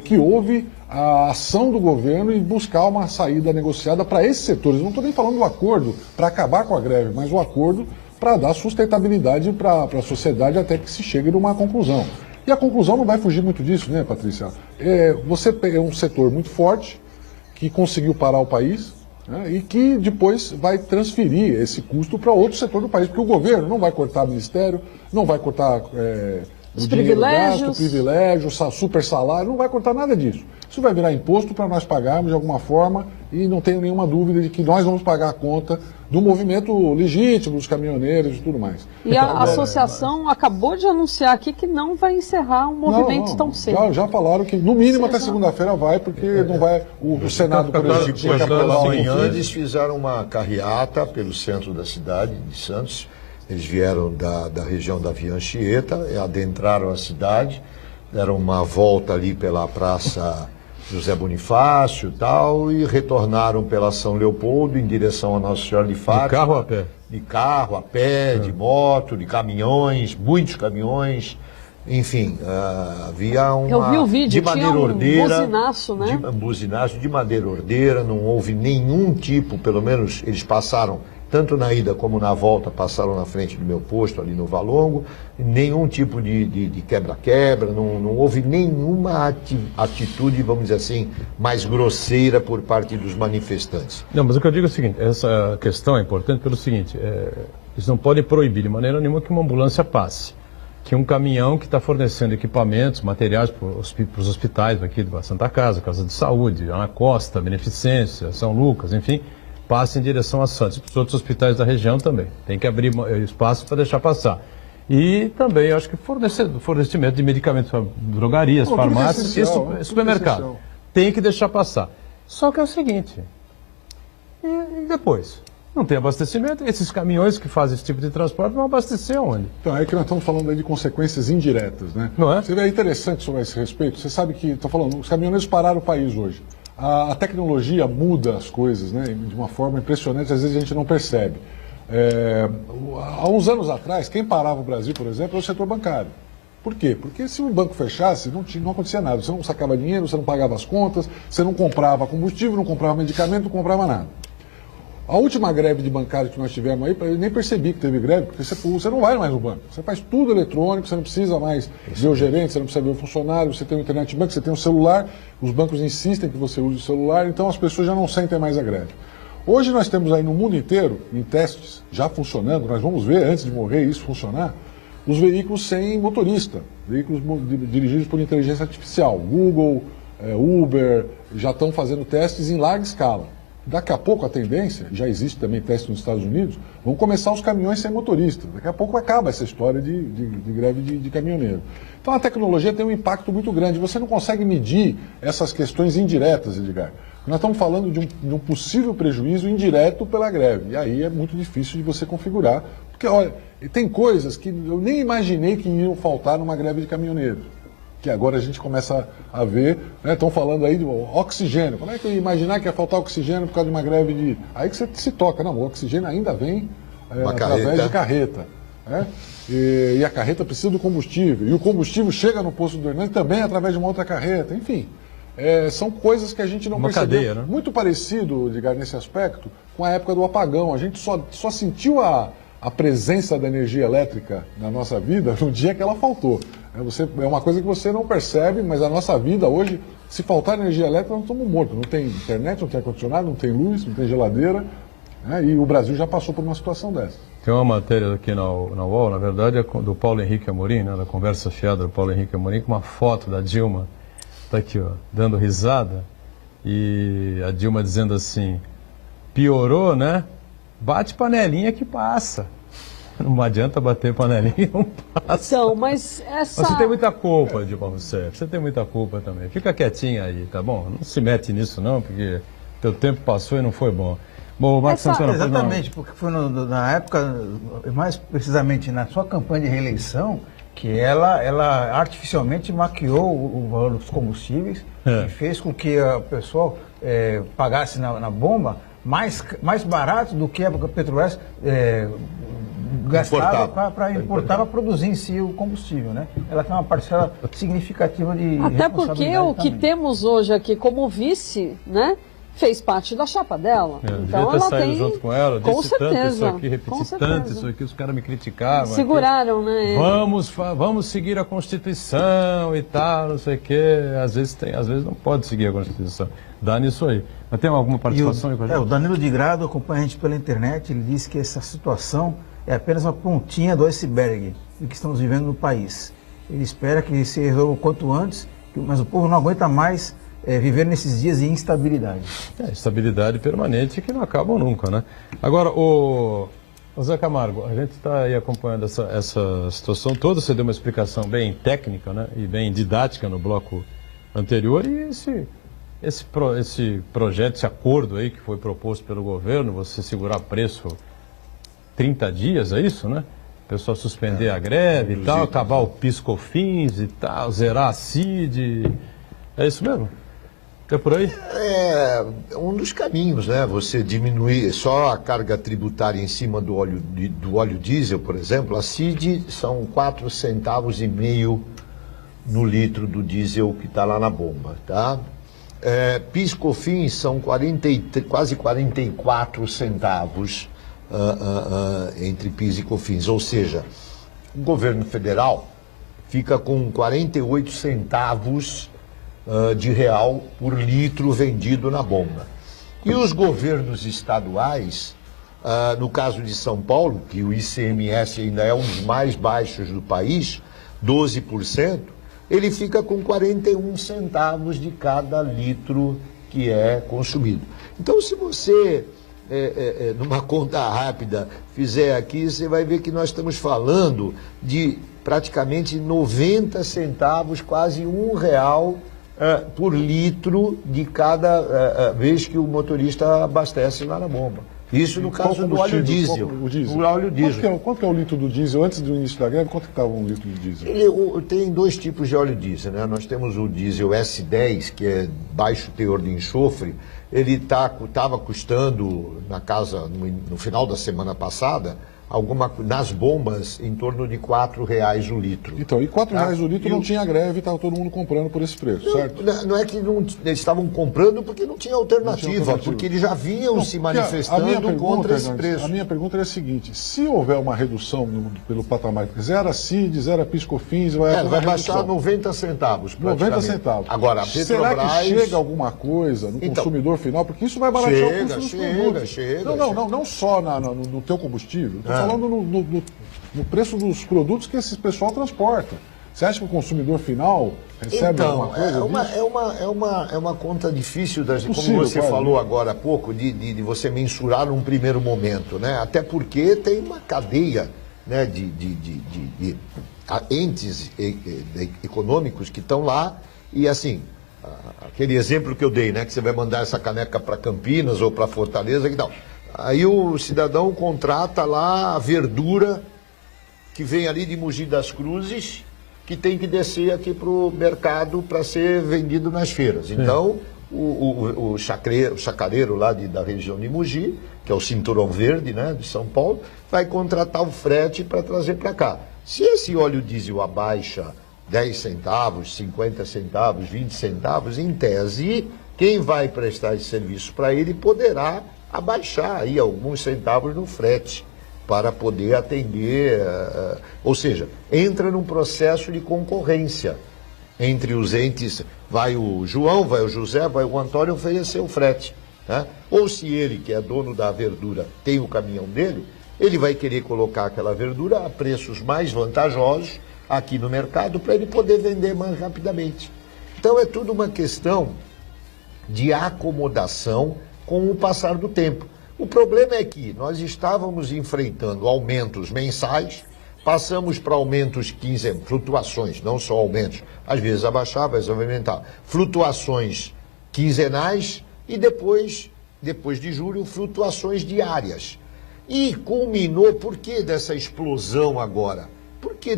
que houve a ação do governo em buscar uma saída negociada para esses setores. Não estou nem falando do acordo para acabar com a greve, mas o acordo para dar sustentabilidade para a sociedade até que se chegue numa conclusão. E a conclusão não vai fugir muito disso, né, Patrícia? Você é um setor muito forte, que conseguiu parar o país, né, e que depois vai transferir esse custo para outro setor do país, porque o governo não vai cortar ministério, não vai cortar os dinheiro gasto, privilégio, super salário, não vai cortar nada disso. Isso vai virar imposto para nós pagarmos de alguma forma e não tenho nenhuma dúvida de que nós vamos pagar a conta do movimento legítimo dos caminhoneiros e tudo mais. E a associação acabou de anunciar aqui que não vai encerrar um movimento tão cedo. Já falaram que no mínimo até segunda-feira vai, porque não vai o Senado, por exemplo. Em Andes fizeram uma carreata pelo centro da cidade de Santos. Eles vieram da região da Via Anchieta, adentraram a cidade, deram uma volta ali pela Praça José Bonifácio e tal, e retornaram pela São Leopoldo em direção a Nossa Senhora de Fátima. De carro ou a pé? De carro, a pé, de moto, de caminhões, muitos caminhões. Enfim, havia uma... Eu vi o vídeo, de maneira tinha um ordeira, buzinaço, né? Buzinaço de maneira ordeira, não houve nenhum tipo, pelo menos eles passaram, tanto na ida como na volta, passaram na frente do meu posto, ali no Valongo, nenhum tipo de quebra-quebra, não houve nenhuma atitude, vamos dizer assim, mais grosseira por parte dos manifestantes. Não, mas o que eu digo é o seguinte, essa questão é importante pelo seguinte, eles não podem proibir de maneira nenhuma que uma ambulância passe, que um caminhão que está fornecendo equipamentos, materiais para os hospitais aqui da Santa Casa, Casa de Saúde, Ana Costa, Beneficência, São Lucas, enfim, passe em direção a Santos, para os outros hospitais da região também. Tem que abrir espaço para deixar passar. E também, eu acho que fornecimento de medicamentos para drogarias, farmácias e supermercado. Tem que deixar passar. Só que é o seguinte, e depois? Não tem abastecimento, esses caminhões que fazem esse tipo de transporte vão abastecer onde? Então, é que nós estamos falando aí de consequências indiretas, né? Não é? Você vê, é interessante sobre esse respeito, você sabe que, estou falando, os caminhoneiros pararam o país hoje. A tecnologia muda as coisas, né, de uma forma impressionante, às vezes a gente não percebe. Há uns anos atrás, quem parava o Brasil, por exemplo, é o setor bancário. Por quê? Porque se o banco fechasse, não acontecia nada. Você não sacava dinheiro, você não pagava as contas, você não comprava combustível, não comprava medicamento, não comprava nada. A última greve de bancário que nós tivemos aí, eu nem percebi que teve greve, porque você não vai mais no banco. Você faz tudo eletrônico, você não precisa mais ver o gerente, você não precisa ver o funcionário, você tem o internet banco, você tem o celular, os bancos insistem que você use o celular, então as pessoas já não sentem mais a greve. Hoje nós temos aí no mundo inteiro, em testes, já funcionando, nós vamos ver, antes de morrer, isso funcionar, os veículos sem motorista, veículos dirigidos por inteligência artificial. Google, Uber, já estão fazendo testes em larga escala. Daqui a pouco a tendência, já existe também teste nos Estados Unidos, vão começar os caminhões sem motorista. Daqui a pouco acaba essa história de greve de caminhoneiro. Então a tecnologia tem um impacto muito grande. Você não consegue medir essas questões indiretas, Edgar. Nós estamos falando de um possível prejuízo indireto pela greve. E aí é muito difícil de você configurar. Porque, olha, tem coisas que eu nem imaginei que iam faltar numa greve de caminhoneiro. Que agora a gente começa a ver, né? Estão falando aí do oxigênio. Como é que eu ia imaginar que ia faltar oxigênio por causa de uma greve de... Aí que você se toca, não, o oxigênio ainda vem através de carreta. Né? E a carreta precisa do combustível. E o combustível chega no posto do Hernani também através de uma outra carreta. Enfim, são coisas que a gente não percebeu. Cadeia, né? Muito parecido, Edgar, nesse aspecto, com a época do apagão. A gente só sentiu a presença da energia elétrica na nossa vida no dia que ela faltou. É uma coisa que você não percebe, mas a nossa vida hoje, se faltar energia elétrica, nós estamos mortos. Não tem internet, não tem ar-condicionado, não tem luz, não tem geladeira. Né? E o Brasil já passou por uma situação dessa. Tem uma matéria aqui na UOL, na verdade, é do Paulo Henrique Amorim, né, da conversa fiada do Paulo Henrique Amorim, com uma foto da Dilma, está aqui, ó, dando risada, e a Dilma dizendo assim, piorou, né? Bate panelinha que passa. Não adianta bater panelinha, não passa. Então, mas você tem muita culpa, Dilma Rousseff. Você tem muita culpa também. Fica quietinha aí, tá bom? Não se mete nisso não, porque teu tempo passou e não foi bom. Bom, o Marcos Santana... Exatamente, porque foi na época, mais precisamente na sua campanha de reeleição, que ela artificialmente maquiou o valor dos combustíveis e fez com que o pessoal pagasse na bomba mais barato do que a Petrobras gastava para importar, para produzir em si o combustível, né? Ela tem uma parcela significativa de até porque o que temos hoje aqui como vice, né, fez parte da chapa dela. Então ela tem junto com ela, com disse certeza, tanto isso aqui, repeti tanto isso aqui, os caras me criticavam. Seguraram, aqui. Né? Vamos seguir a Constituição e tal, não sei o quê. Às vezes não pode seguir a Constituição. Dá nisso aí. Mas tem alguma participação aí com a gente? O Danilo de Grado acompanha a gente pela internet, ele disse que essa situação é apenas uma pontinha do iceberg do que estamos vivendo no país. Ele espera que se resolva o quanto antes, mas o povo não aguenta mais viver nesses dias de instabilidade. Instabilidade permanente que não acabam nunca, né? Agora, o Zé Camargo, a gente está aí acompanhando essa situação toda, você deu uma explicação bem técnica, né? E bem didática no bloco anterior, e esse projeto, esse acordo aí que foi proposto pelo governo, você segurar preço 30 dias, é isso, né? O pessoal suspender a greve e tal, acabar o PIS/COFINS e tal, zerar a CID, é isso mesmo? É por aí? É um dos caminhos, né? Você diminuir só a carga tributária em cima do óleo diesel, por exemplo, a CID são 4,5 centavos no litro do diesel que está lá na bomba, tá? PIS/COFINS são quase 44 centavos entre PIS e COFINS, ou seja, o governo federal fica com 48 centavos de real por litro vendido na bomba. E os governos estaduais, no caso de São Paulo, que o ICMS ainda é um dos mais baixos do país, 12%, ele fica com 41 centavos de cada litro que é consumido. Então, se você, numa conta rápida, fizer aqui, você vai ver que nós estamos falando de praticamente 90 centavos, quase R$1 por litro de cada vez que o motorista abastece lá na bomba. Isso no caso do óleo diesel. O diesel. O óleo diesel. Quanto que é o litro do diesel? Antes do início da greve, quanto que estava um litro de diesel? Tem dois tipos de óleo diesel, né? Nós temos o diesel S10, que é baixo teor de enxofre. Ele estava custando, no final da semana passada, nas bombas, em torno de R$4 o litro. Então, e R$4 o litro não tinha greve, estava todo mundo comprando por esse preço, certo? Não é que eles estavam comprando porque não tinha alternativa, porque eles já vinham se manifestando contra esse preço. A minha pergunta é a seguinte: se houver uma redução pelo patamar, zero a CID, zero a PIS/COFINS, vai baixar 90 centavos. 90 centavos. Agora, a Petrobras... Será que chega alguma coisa no consumidor final? Porque isso vai baratear o custo dos produtos. Chega. Não só no teu combustível. Estou falando no preço dos produtos que esse pessoal transporta. Você acha que o consumidor final recebe alguma coisa disso? É uma conta difícil, como você claro, falou agora há pouco, de você mensurar num primeiro momento, né? Até porque tem uma cadeia, né, de entes econômicos que estão lá e, assim, aquele exemplo que eu dei, né, que você vai mandar essa caneca para Campinas ou para Fortaleza, que tal? Aí o cidadão contrata lá a verdura que vem ali de Mogi das Cruzes, que tem que descer aqui para o mercado para ser vendido nas feiras. Então, o chacareiro lá da região de Mogi, que é o Cinturão Verde, né, de São Paulo, vai contratar o frete para trazer para cá. Se esse óleo diesel abaixa 10 centavos, 50 centavos, 20 centavos, em tese, quem vai prestar esse serviço para ele poderá abaixar aí alguns centavos no frete para poder atender, ou seja, entra num processo de concorrência entre os entes, vai o João, vai o José, vai o Antônio oferecer o frete, né? Ou se ele, que é dono da verdura, tem o caminhão dele, ele vai querer colocar aquela verdura a preços mais vantajosos aqui no mercado para ele poder vender mais rapidamente. Então é tudo uma questão de acomodação com o passar do tempo. O problema é que nós estávamos enfrentando aumentos mensais, passamos para aumentos quinzenais, flutuações, não só aumentos, às vezes abaixava, às vezes aumentava, flutuações quinzenais e depois de julho, flutuações diárias. E culminou, por que dessa explosão agora? Porque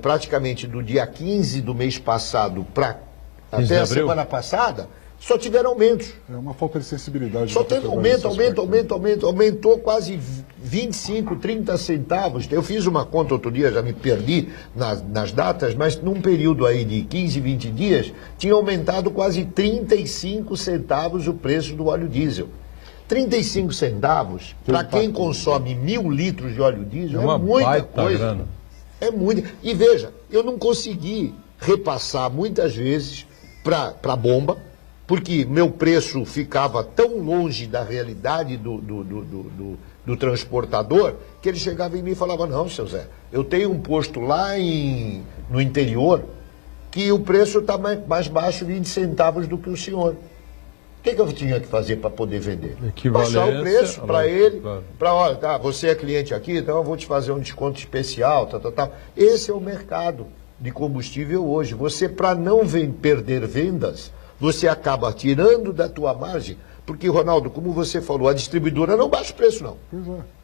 praticamente do dia 15 do mês passado até a semana passada, só tiveram aumentos. É uma falta de sensibilidade. Só teve aumento, aumentou quase 25, 30 centavos. Eu fiz uma conta outro dia, já me perdi nas datas, mas num período aí de 15, 20 dias, tinha aumentado quase 35 centavos o preço do óleo diesel. 35 centavos, para quem consome 1.000 litros de óleo diesel, é muita coisa. Grana. É muito. E veja, eu não consegui repassar muitas vezes para a bomba, porque meu preço ficava tão longe da realidade do transportador, que ele chegava em mim e falava: não, seu Zé, eu tenho um posto lá no interior que o preço está mais baixo 20 centavos do que o senhor. O que eu tinha que fazer para poder vender? Baixar o preço para ele, para, olha, tá, você é cliente aqui, então eu vou te fazer um desconto especial, tal. Esse é o mercado de combustível hoje. Você, para não perder vendas, você acaba tirando da tua margem, porque, Ronaldo, como você falou, a distribuidora não baixa o preço, não.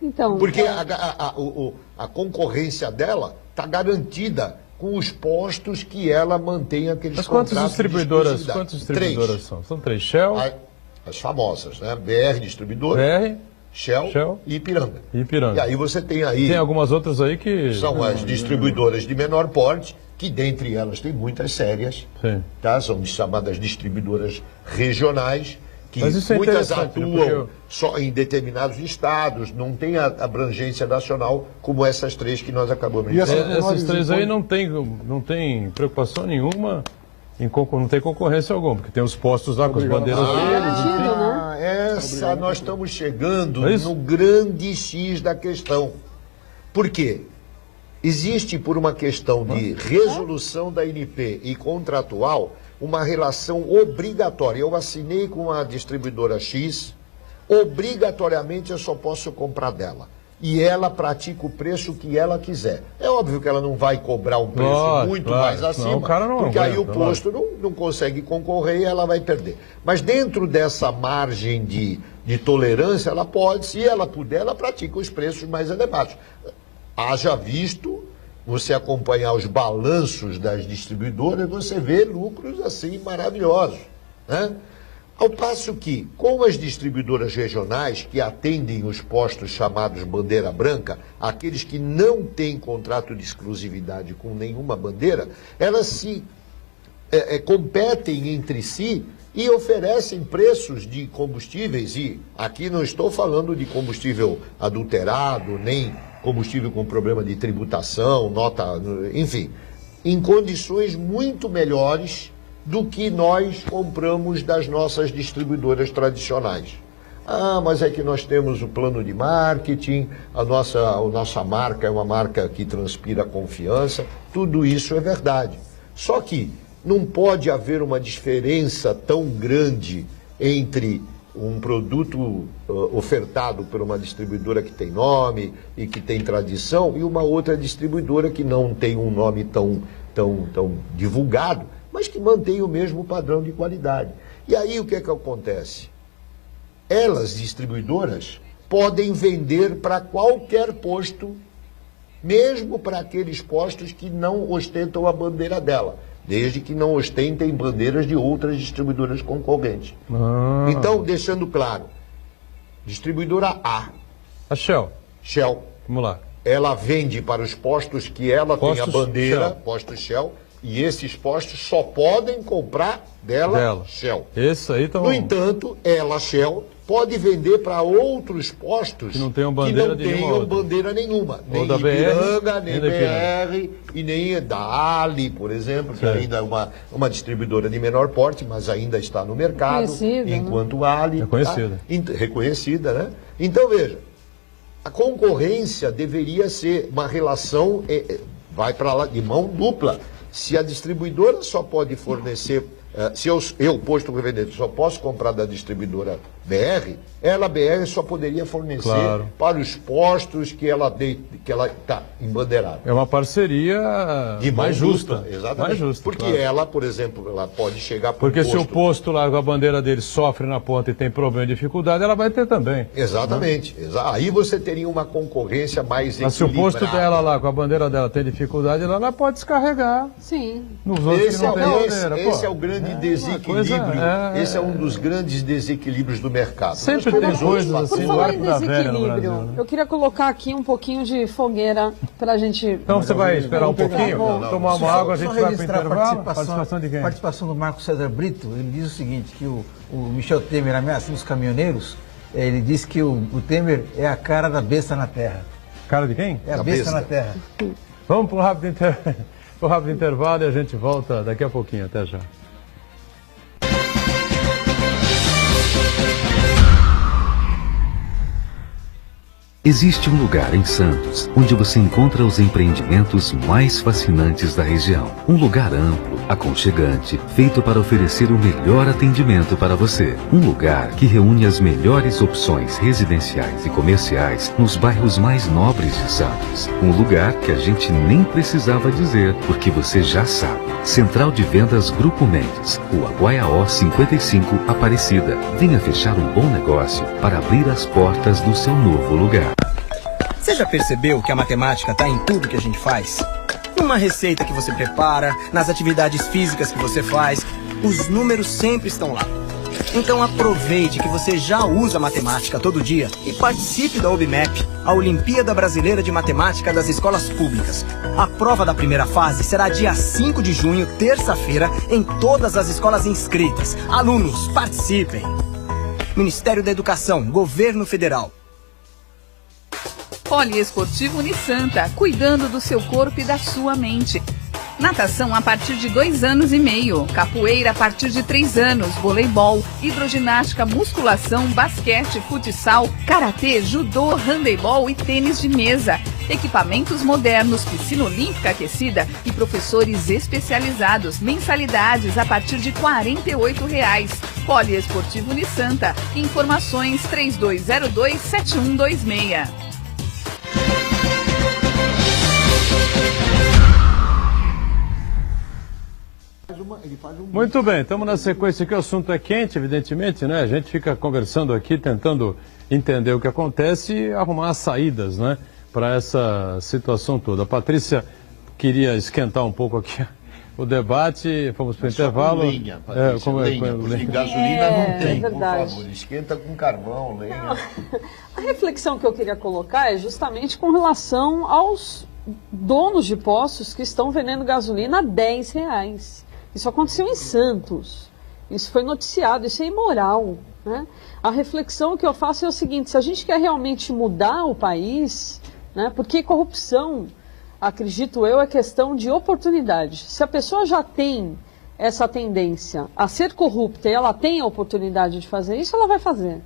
Então, porque a concorrência dela está garantida com os postos que ela mantém aqueles contratos. Mas quantas distribuidoras são? São 3. Shell? As famosas, né? BR Distribuidora. Shell e Ipiranga. E aí você tem aí... Tem algumas outras aí que... São as distribuidoras de menor porte, que dentre elas tem muitas sérias, tá? São chamadas distribuidoras regionais, que muitas atuam só em determinados estados, não tem a abrangência nacional como essas 3 que nós acabamos de falar. Essas 3 aí não tem preocupação nenhuma, não tem concorrência alguma, porque tem os postos lá com as bandeiras deles. Nós estamos chegando no grande X da questão. Por quê? Existe, por uma questão de resolução da ANP e contratual, uma relação obrigatória. Eu assinei com a distribuidora X, obrigatoriamente eu só posso comprar dela. e ela pratica o preço que ela quiser. É óbvio que ela não vai cobrar um preço muito mais acima, porque aí o posto não consegue concorrer e ela vai perder. Mas dentro dessa margem de tolerância, ela pode, se ela puder, ela pratica os preços mais elevados. Haja visto, você acompanhar os balanços das distribuidoras, você vê lucros assim maravilhosos, né? Ao passo que, com as distribuidoras regionais que atendem os postos chamados bandeira branca, aqueles que não têm contrato de exclusividade com nenhuma bandeira, elas se competem entre si e oferecem preços de combustíveis, e aqui não estou falando de combustível adulterado, nem combustível com problema de tributação, enfim, em condições muito melhores do que nós compramos das nossas distribuidoras tradicionais. Ah, mas é que nós temos o plano de marketing, a nossa marca é uma marca que transpira confiança, tudo isso é verdade. Só que não pode haver uma diferença tão grande entre um produto ofertado por uma distribuidora que tem nome e que tem tradição e uma outra distribuidora que não tem um nome tão divulgado, mas que mantém o mesmo padrão de qualidade. E aí o que é que acontece? Elas, distribuidoras, podem vender para qualquer posto, mesmo para aqueles postos que não ostentam a bandeira dela, desde que não ostentem bandeiras de outras distribuidoras concorrentes. Então, deixando claro, distribuidora A. A Shell. Shell. Vamos lá. Ela vende para os postos que ela tem a bandeira, Shell. postos Shell, e esses postos só podem comprar dela. Shell. Esse aí tá. No entanto, ela, Shell, pode vender para outros postos que não tenham bandeira, nenhuma. Nem da Ipiranga, nem BR e nem da Ali, por exemplo, que ainda é uma distribuidora de menor porte, mas ainda está no mercado. Enquanto a Ali reconhecida, né? Então, veja, a concorrência deveria ser uma relação, vai para lá de mão dupla. Se a distribuidora só pode fornecer, se eu, posto revendedor, só posso comprar da distribuidora BR, ela, BR, só poderia fornecer para os postos que ela está embandeirada. É uma parceria mais justa. Exatamente. Mais justa, porque ela, por exemplo, ela pode chegar para Porque se o posto lá com a bandeira dele sofre na ponta e tem problema de dificuldade, ela vai ter também. Exatamente. Aí você teria uma concorrência mais equilibrada. Mas se o posto dela lá com a bandeira dela tem dificuldade, ela pode descarregar. Sim. Nos outros que não tem bandeira. Esse é o grande desequilíbrio. Esse é um dos grandes desequilíbrios do mercado. Sempre tem coisas assim no arco da velha no Brasil. Né? Eu queria colocar aqui um pouquinho de fogueira para a gente... Então você vai esperar um pouquinho, tomar uma água, a gente vai para o intervalo. Participação de quem? Participação do Marco César Brito. Ele diz o seguinte, que o Michel Temer ameaçando os caminhoneiros, ele diz que o Temer é a cara da besta na terra. Cara de quem? É a besta na terra. Vamos para o rápido intervalo e a gente volta daqui a pouquinho. Até já. Existe um lugar em Santos onde você encontra os empreendimentos mais fascinantes da região. Um lugar amplo, aconchegante, feito para oferecer o melhor atendimento para você. Um lugar que reúne as melhores opções residenciais e comerciais nos bairros mais nobres de Santos. Um lugar que a gente nem precisava dizer, porque você já sabe. Central de Vendas Grupo Mendes, Rua Guaiaó 55, Aparecida. Venha fechar um bom negócio para abrir as portas do seu novo lugar. Você já percebeu que a matemática está em tudo que a gente faz? Numa receita que você prepara, nas atividades físicas que você faz, os números sempre estão lá. Então aproveite que você já usa matemática todo dia e participe da OBMAP, a Olimpíada Brasileira de Matemática das Escolas Públicas. A prova da primeira fase será dia 5 de junho, terça-feira, em todas as escolas inscritas. Alunos, participem! Ministério da Educação, Governo Federal. Poliesportivo Unisanta, cuidando do seu corpo e da sua mente. Natação a partir de 2 anos e meio, capoeira a partir de 3 anos, voleibol, hidroginástica, musculação, basquete, futsal, karatê, judô, handebol e tênis de mesa. Equipamentos modernos, piscina olímpica aquecida e professores especializados. Mensalidades a partir de R$ 48,00. Poliesportivo Unisanta. Informações 3202-7126. Muito bem, estamos na sequência aqui, o assunto é quente, evidentemente, né? A gente fica conversando aqui, tentando entender o que acontece e arrumar as saídas, né? Para essa situação toda. A Patrícia queria esquentar um pouco aqui o debate, fomos para o intervalo. Com lenha, Patrícia, porque gasolina não tem, por favor. Esquenta com carvão, lenha. Não. A reflexão que eu queria colocar é justamente com relação aos donos de postos que estão vendendo gasolina a R$10. Isso aconteceu em Santos. Isso foi noticiado, isso é imoral, né? A reflexão que eu faço é o seguinte: se a gente quer realmente mudar o país, né, porque corrupção, acredito eu, é questão de oportunidade. Se a pessoa já tem essa tendência a ser corrupta e ela tem a oportunidade de fazer isso, ela vai fazer,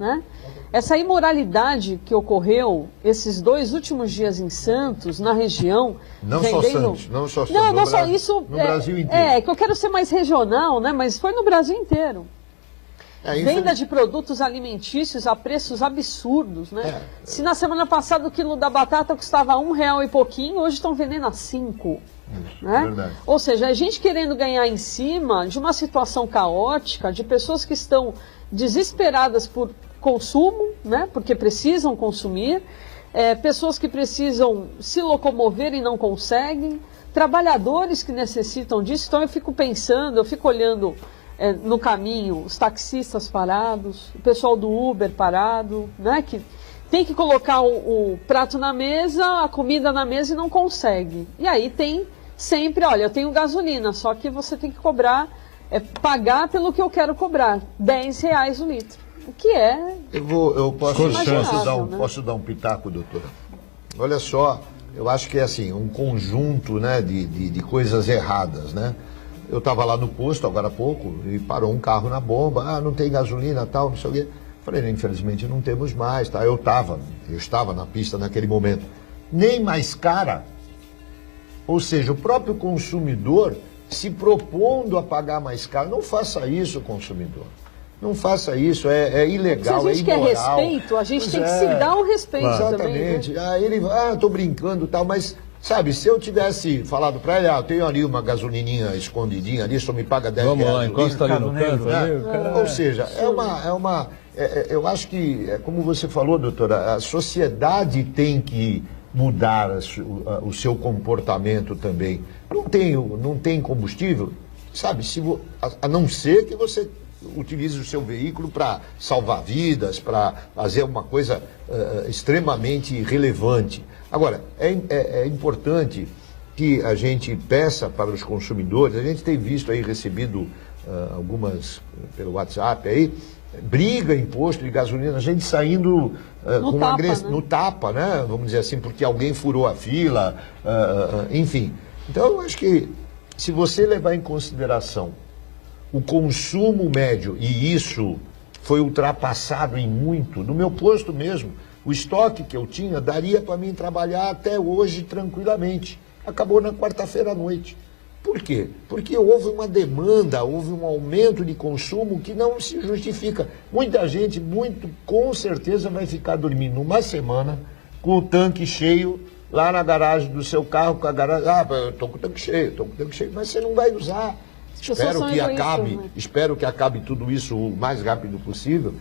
né? Essa imoralidade que ocorreu esses 2 últimos dias em Santos, na região... Não vendendo... só Santos, não só Santos, não só isso, no Brasil inteiro. É, que eu quero ser mais regional, né? Mas foi no Brasil inteiro. Venda de produtos alimentícios a preços absurdos, né? Se na semana passada o quilo da batata custava R$1 e pouquinho, hoje estão vendendo a 5. Né? Verdade. Ou seja, a gente querendo ganhar em cima de uma situação caótica, de pessoas que estão desesperadas por consumo, né? Porque precisam consumir, pessoas que precisam se locomover e não conseguem, trabalhadores que necessitam disso. Então eu fico pensando, eu fico olhando no caminho os taxistas parados, o pessoal do Uber parado, né? Que tem que colocar o prato na mesa, a comida na mesa e não consegue. E aí tem sempre, olha, eu tenho gasolina, só que você tem que cobrar, pagar pelo que eu quero cobrar, R$10 o litro. O que é? Eu posso dar um pitaco, doutora? Olha só, eu acho que é assim, um conjunto, né, de coisas erradas, né? Eu estava lá no posto agora há pouco e parou um carro na bomba, não tem gasolina, tal, não sei o quê. Falei, infelizmente não temos mais, tá? Eu estava na pista naquele momento. Nem mais cara, ou seja, o próprio consumidor se propondo a pagar mais caro. Não faça isso, consumidor. Não faça isso, é ilegal, se a gente é imoral. Quer respeito, a gente tem que se dar o respeito exatamente. Também, né? Tô brincando tal, mas, sabe, se eu tivesse falado para ele, eu tenho ali uma gasolininha escondidinha ali, só me paga R$10. Vamos lá, encosta ali no canto. Ou seja, eu acho que, como você falou, doutora, a sociedade tem que mudar o seu comportamento também. Não tem combustível, sabe, a não ser que você utilize o seu veículo para salvar vidas, para fazer uma coisa extremamente relevante. Agora, é importante que a gente peça para os consumidores, a gente tem visto aí, recebido algumas pelo WhatsApp aí, briga em posto de gasolina, a gente saindo no tapa, né? Vamos dizer assim, porque alguém furou a fila, enfim. Então, eu acho que se você levar em consideração o consumo médio, e isso foi ultrapassado em muito, no meu posto mesmo, o estoque que eu tinha daria para mim trabalhar até hoje tranquilamente. Acabou na quarta-feira à noite. Por quê? Porque houve uma demanda, houve um aumento de consumo que não se justifica. Muita gente, com certeza, vai ficar dormindo uma semana com o tanque cheio lá na garagem do seu carro, com a garagem, eu estou com o tanque cheio, mas você não vai usar. Espero que acabe tudo isso o mais rápido possível,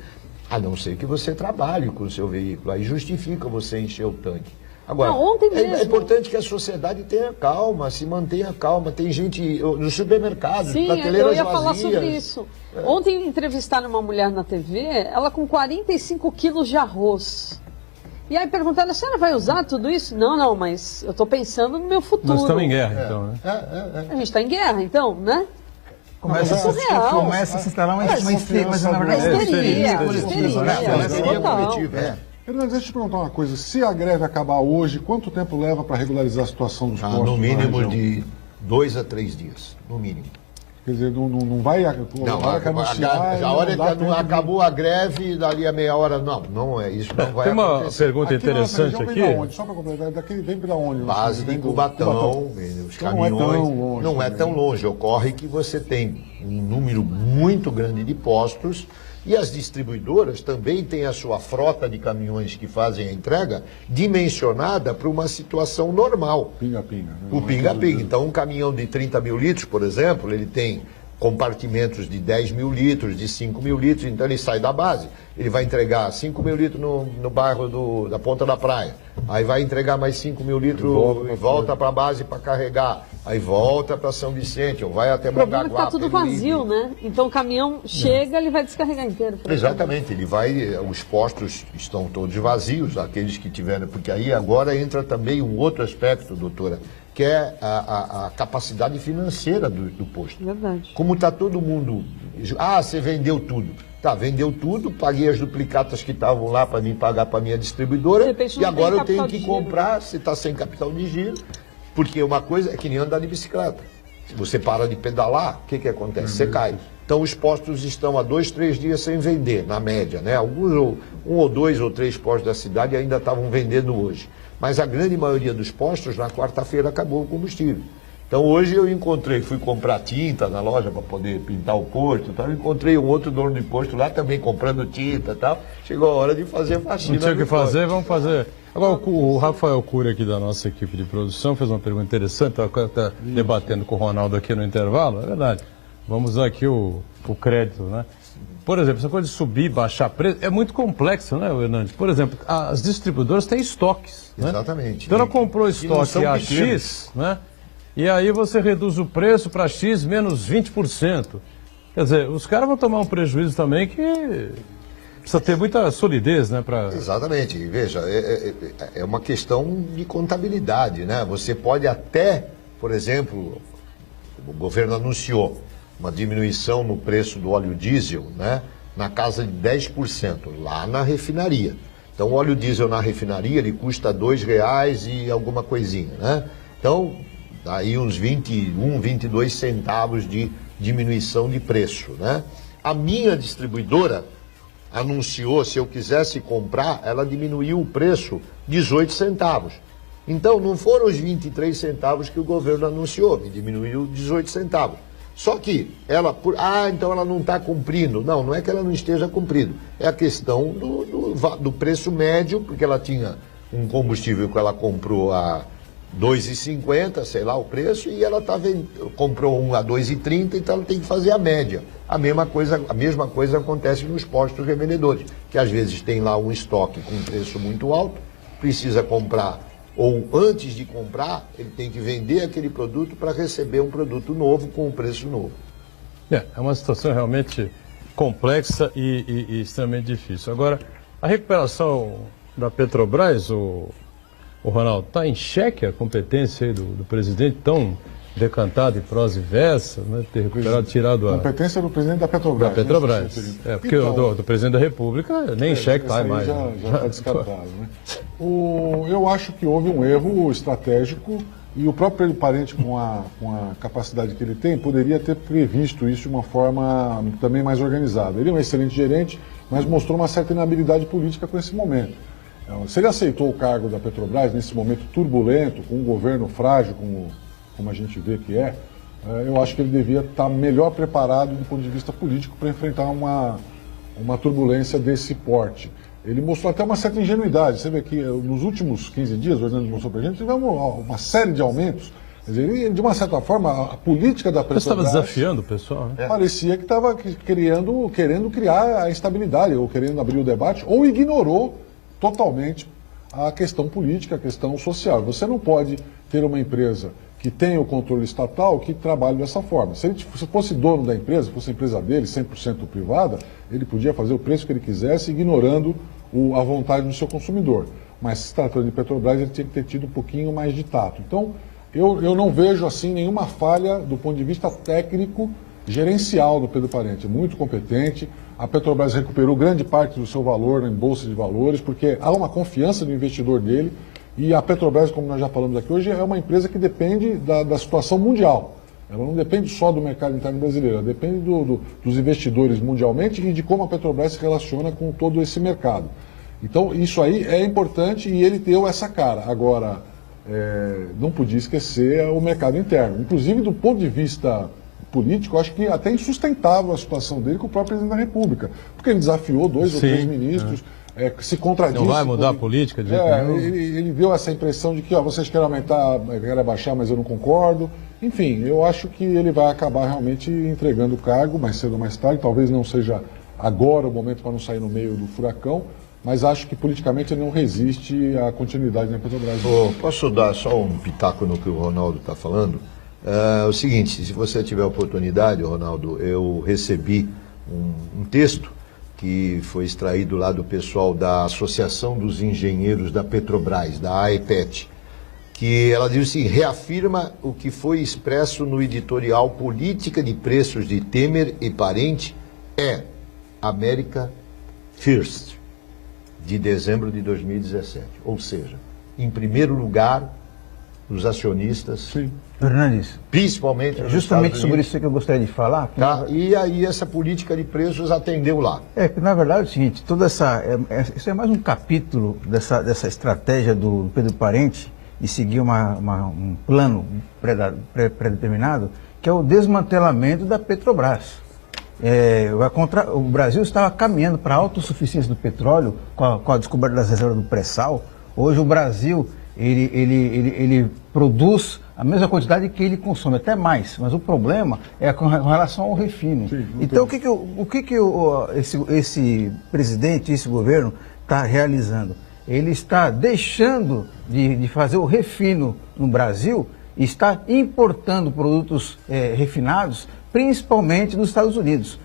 a não ser que você trabalhe com o seu veículo, aí justifica você encher o tanque. Agora, é importante que a sociedade tenha calma, se mantenha calma. Tem gente nos supermercados, prateleiras vazias. Sim, eu ia falar sobre isso. Ontem entrevistaram uma mulher na TV, ela com 45 quilos de arroz. E aí perguntaram, a senhora vai usar tudo isso? Não, mas eu estou pensando no meu futuro. Nós estamos em guerra, então, né? A gente está em guerra, então, né? Começa a se instalar uma histeria, mas na verdade é histeria coletiva. Fernandes, deixa eu te perguntar uma coisa. Se a greve acabar hoje, quanto tempo leva para regularizar a situação dos postos? No mínimo de 2 a 3 dias, no mínimo. Quer dizer, não vai... A hora que acabou a greve, dali a meia hora, não é isso, não vai acontecer. Tem uma pergunta interessante aqui. Só para completar, vem para onde? Base de Cubatão, os caminhões. Não é tão longe. Ocorre que você tem um número muito grande de postos E as distribuidoras também têm a sua frota de caminhões que fazem a entrega dimensionada para uma situação normal. Pinga-pinga. Né? O pinga-pinga. Então, um caminhão de 30 mil litros, por exemplo, ele tem compartimentos de 10 mil litros, de 5 mil litros, então ele sai da base. Ele vai entregar 5 mil litros no bairro da Ponta da Praia. Aí vai entregar mais 5 mil litros e volta para a base para carregar. Aí volta para São Vicente, ou vai até Mongaguá. O problema é que está tudo vazio, né? Então o caminhão chega, ele vai descarregar inteiro. Exatamente, ele vai, os postos estão todos vazios, aqueles que tiveram, porque aí agora entra também um outro aspecto, doutora, que é a capacidade financeira do posto. Verdade. Como está todo mundo... você vendeu tudo. Tá, vendeu tudo, paguei as duplicatas que estavam lá para mim pagar para a minha distribuidora, e agora eu tenho que comprar, se está sem capital de giro, porque uma coisa é que nem andar de bicicleta. Se você para de pedalar, o que acontece? Você cai. Então os postos estão há 2, 3 dias sem vender, na média, né? Alguns, 1 ou 2 ou 3 postos da cidade ainda estavam vendendo hoje. Mas a grande maioria dos postos, na quarta-feira, acabou o combustível. Então hoje eu fui comprar tinta na loja para poder pintar o posto, tal. Eu encontrei um outro dono de posto lá também comprando tinta e tal. Chegou a hora de fazer faxina. Não tinha o que fazer, vamos fazer. Agora o Rafael Cury aqui da nossa equipe de produção fez uma pergunta interessante, estava até debatendo com o Ronaldo aqui no intervalo, é verdade. Vamos usar aqui o crédito, né? Por exemplo, essa coisa de subir, baixar preço, é muito complexo, né, Hernandes? Por exemplo, as distribuidoras têm estoques, né? Exatamente. Então ela comprou estoque a X, né? E aí você reduz o preço para X menos 20%. Quer dizer, os caras vão tomar um prejuízo também que precisa ter muita solidez, né? Exatamente. Veja, é uma questão de contabilidade, né? Você pode até, por exemplo, o governo anunciou uma diminuição no preço do óleo diesel, né? Na casa de 10%, lá na refinaria. Então o óleo diesel na refinaria, ele custa R$2 e alguma coisinha, né? Então, aí uns 21, 22 centavos de diminuição de preço, né? A minha distribuidora anunciou, se eu quisesse comprar, ela diminuiu o preço 18 centavos. Então, não foram os 23 centavos que o governo anunciou, me diminuiu 18 centavos. Só que ela, então ela não está cumprindo. Não, não é que ela não esteja cumprindo. É a questão do preço médio, porque ela tinha um combustível que ela comprou a R$2,50, sei lá o preço, e ela comprou um a R$2,30, então ela tem que fazer a média. A mesma coisa acontece nos postos revendedores, que às vezes tem lá um estoque com preço muito alto, precisa comprar, ou antes de comprar, ele tem que vender aquele produto para receber um produto novo com um preço novo. É uma situação realmente complexa e extremamente difícil. Agora, a recuperação da Petrobras, o Ronaldo, está em xeque a competência aí do presidente tão decantado em prosa e versa, né, ter recuperado, tirado a... competência do presidente da Petrobras. Da Petrobras. Né? Porque então, do presidente da República nem xeque está mais. Já está descartado. Né? Eu acho que houve um erro estratégico e o próprio Pedro Parente, com a capacidade que ele tem, poderia ter previsto isso de uma forma também mais organizada. Ele é um excelente gerente, mas mostrou uma certa inabilidade política com esse momento. Se ele aceitou o cargo da Petrobras nesse momento turbulento, com um governo frágil, como a gente vê que eu acho que ele devia estar melhor preparado do ponto de vista político para enfrentar uma turbulência desse porte. Ele mostrou até uma certa ingenuidade. Você vê que nos últimos 15 dias, o Hernandes mostrou para a gente, tivemos uma série de aumentos. Quer dizer, ele, de uma certa forma, a política da Petrobras... Você estava desafiando o pessoal, né? Parecia que estava querendo criar a instabilidade, ou querendo abrir o debate, ou ignorou totalmente a questão política, a questão social. Você não pode ter uma empresa que tenha o controle estatal que trabalhe dessa forma. Se ele fosse dono da empresa, fosse a empresa dele, 100% privada, ele podia fazer o preço que ele quisesse, ignorando a vontade do seu consumidor. Mas se tratando de Petrobras, ele tinha que ter tido um pouquinho mais de tato. Então, eu não vejo assim nenhuma falha do ponto de vista técnico, gerencial do Pedro Parente. Muito competente. A Petrobras recuperou grande parte do seu valor em bolsa de valores, porque há uma confiança do investidor dele. E a Petrobras, como nós já falamos aqui hoje, é uma empresa que depende da situação mundial. Ela não depende só do mercado interno brasileiro, ela depende dos investidores mundialmente e de como a Petrobras se relaciona com todo esse mercado. Então, isso aí é importante e ele deu essa cara. Agora, não podia esquecer o mercado interno. Inclusive, do ponto de vista político, eu acho que até insustentável a situação dele com o próprio presidente da República. Porque ele desafiou 2 ou 3 ministros, se contradisse. Não vai mudar a política de jeito nenhum. Ele deu essa impressão de que vocês querem aumentar, querem abaixar, mas eu não concordo. Enfim, eu acho que ele vai acabar realmente entregando o cargo, mais cedo ou mais tarde. Talvez não seja agora o momento para não sair no meio do furacão, mas acho que politicamente ele não resiste à continuidade na Petrobras. Posso dar só um pitaco no que o Ronaldo está falando? É o seguinte, se você tiver oportunidade, Ronaldo, eu recebi um texto que foi extraído lá do pessoal da Associação dos Engenheiros da Petrobras, da AEPET, que ela diz assim, reafirma o que foi expresso no editorial Política de Preços de Temer e Parente America First, de dezembro de 2017. Ou seja, em primeiro lugar, os acionistas... Sim. Fernandes, principalmente nos justamente sobre isso que eu gostaria de falar. Tá? E aí essa política de preços atendeu lá. Na verdade é o seguinte, isso é mais um capítulo dessa estratégia do Pedro Parente de seguir um plano pré-determinado, que é o desmantelamento da Petrobras. O Brasil estava caminhando para a autossuficiência do petróleo com a descoberta das reservas do pré-sal. Hoje o Brasil ele produz a mesma quantidade que ele consome, até mais, mas o problema é com relação ao refino. Sim, então o que esse presidente, esse governo está realizando? Ele está deixando de fazer o refino no Brasil e está importando produtos refinados, principalmente dos Estados Unidos.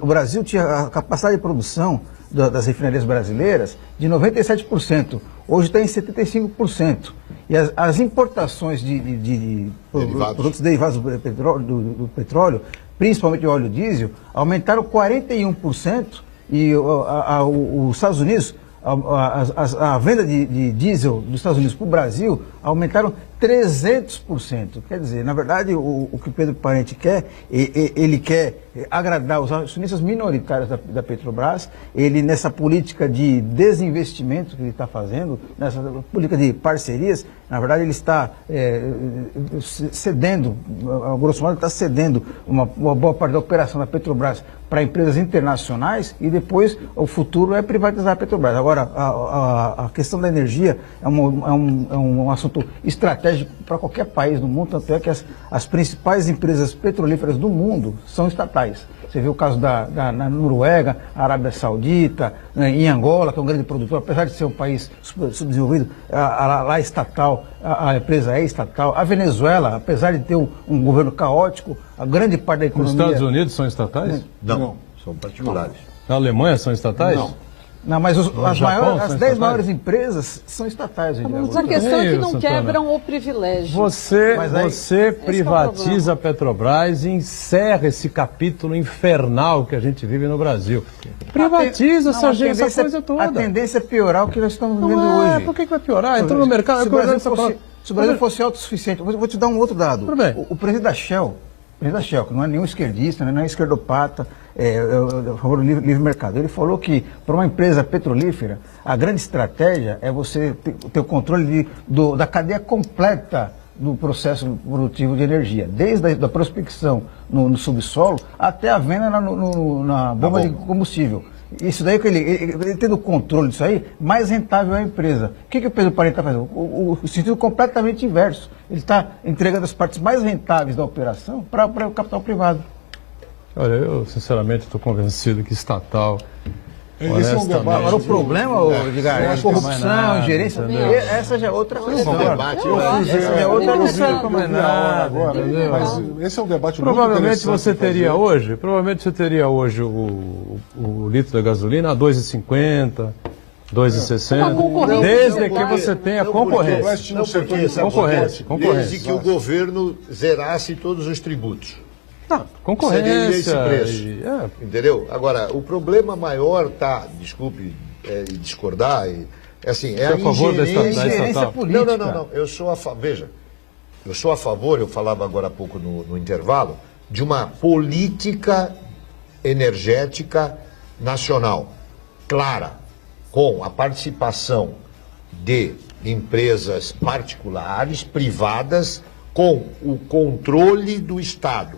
O Brasil tinha a capacidade de produção das refinarias brasileiras de 97%, hoje está em 75%. E as importações de produtos derivados do petróleo, principalmente o óleo diesel, aumentaram 41%, e os Estados Unidos, a venda de diesel dos Estados Unidos para o Brasil aumentaram 300%. Quer dizer, na verdade, o que o Pedro Parente quer, ele quer agradar os acionistas minoritários da Petrobras. Ele, nessa política de desinvestimento que ele está fazendo, nessa política de parcerias, na verdade, ele está cedendo, a grosso modo, está cedendo uma boa parte da operação da Petrobras para empresas internacionais, e depois o futuro é privatizar a Petrobras. Agora, a questão da energia é um assunto estratégico para qualquer país do mundo, tanto é que as principais empresas petrolíferas do mundo são estatais. Você vê o caso na Noruega, Arábia Saudita, em Angola, que é um grande produtor, apesar de ser um país subdesenvolvido, lá é estatal, a empresa é estatal. A Venezuela, apesar de ter um governo caótico, a grande parte da economia... Os Estados Unidos são estatais? Não, são particulares. Na Alemanha são estatais? Não, mas as 10 maiores empresas são estatais. Mas a questão é que não quebram o privilégio. Você privatiza a Petrobras e encerra esse capítulo infernal que a gente vive no Brasil. Privatiza essa coisa toda. A tendência é piorar o que nós estamos vivendo hoje. Por que vai piorar? Entrou no mercado... Se o Brasil fosse autossuficiente, vou te dar um outro dado. O presidente da Shell, que não é nenhum esquerdista, não é esquerdopata, a favor do livre mercado. Ele falou que, para uma empresa petrolífera, a grande estratégia é você ter o controle da cadeia completa do processo produtivo de energia, desde a prospecção no subsolo até a venda na bomba de combustível. Isso daí, ele tendo controle disso aí, mais rentável é a empresa. O que o Pedro Parente está fazendo? O sentido completamente inverso. Ele está entregando as partes mais rentáveis da operação para o capital privado. Olha, eu sinceramente estou convencido que estatal... Esse é um debate. Agora o problema, Edgar, é a corrupção, a gerência. Essa já é outra questão. Essa já é outra questão. Mas esse é um debate provavelmente você teria hoje, o litro da gasolina a 2,50, 2,60, desde que você tenha concorrência. Desde que o governo zerasse todos os tributos. Concorrência. Seria esse preço. Entendeu? Agora, o problema maior desculpe discordar, é a ingerência política. Não. Eu sou a favor. Veja, eu sou a favor, eu falava agora há pouco no intervalo, de uma política energética nacional clara, com a participação de empresas particulares, privadas, com o controle do Estado.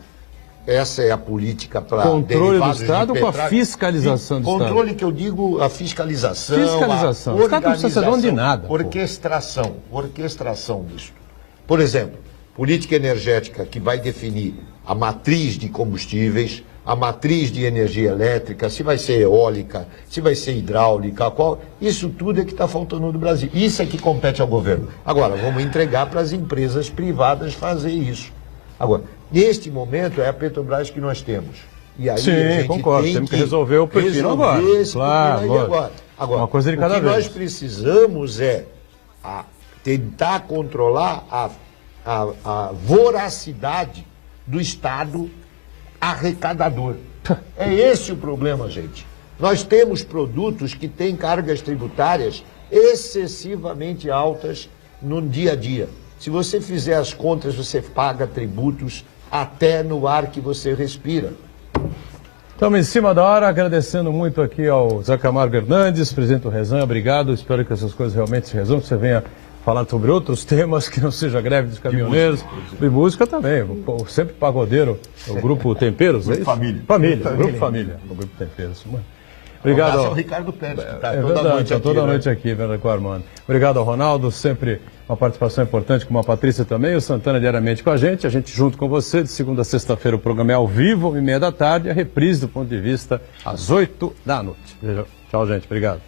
essa é a política para controle do Estado com a fiscalização do Estado? Controle que eu digo, a fiscalização. Fiscalização. O Estado não precisa ser dono de nada. Orquestração disso. Por exemplo, política energética que vai definir a matriz de combustíveis, a matriz de energia elétrica, se vai ser eólica, se vai ser hidráulica, isso tudo é que está faltando no Brasil. Isso é que compete ao governo. Agora, vamos entregar para as empresas privadas fazer isso. Agora, neste momento é a Petrobras que nós temos. E aí sim, a gente concordo, temos que resolver o pepino agora. Agora, uma coisa de cada vez. O que nós precisamos é tentar controlar a voracidade do Estado arrecadador. É esse o problema, gente. Nós temos produtos que têm cargas tributárias excessivamente altas no dia a dia. Se você fizer as contas, você paga tributos até no ar que você respira. Estamos em cima da hora, agradecendo muito aqui ao Zé Camargo Hernandes, presidente do Rezan, obrigado, espero que essas coisas realmente se resolvam, que você venha falar sobre outros temas, que não seja greve dos caminhoneiros. E música também, sempre pagodeiro, o Grupo Temperos, é isso? Família. O Grupo Família, o Grupo Temperos. Obrigado ao Ricardo Pérez, que está toda noite aqui, vendo com o Armando. Obrigado ao Ronaldo, sempre uma participação importante, como a Patrícia também, o Santana diariamente com a gente junto com você, de segunda a sexta-feira o programa é ao vivo, 1h30 da tarde, a reprise do ponto de vista às 8 da noite. Tchau, gente, obrigado.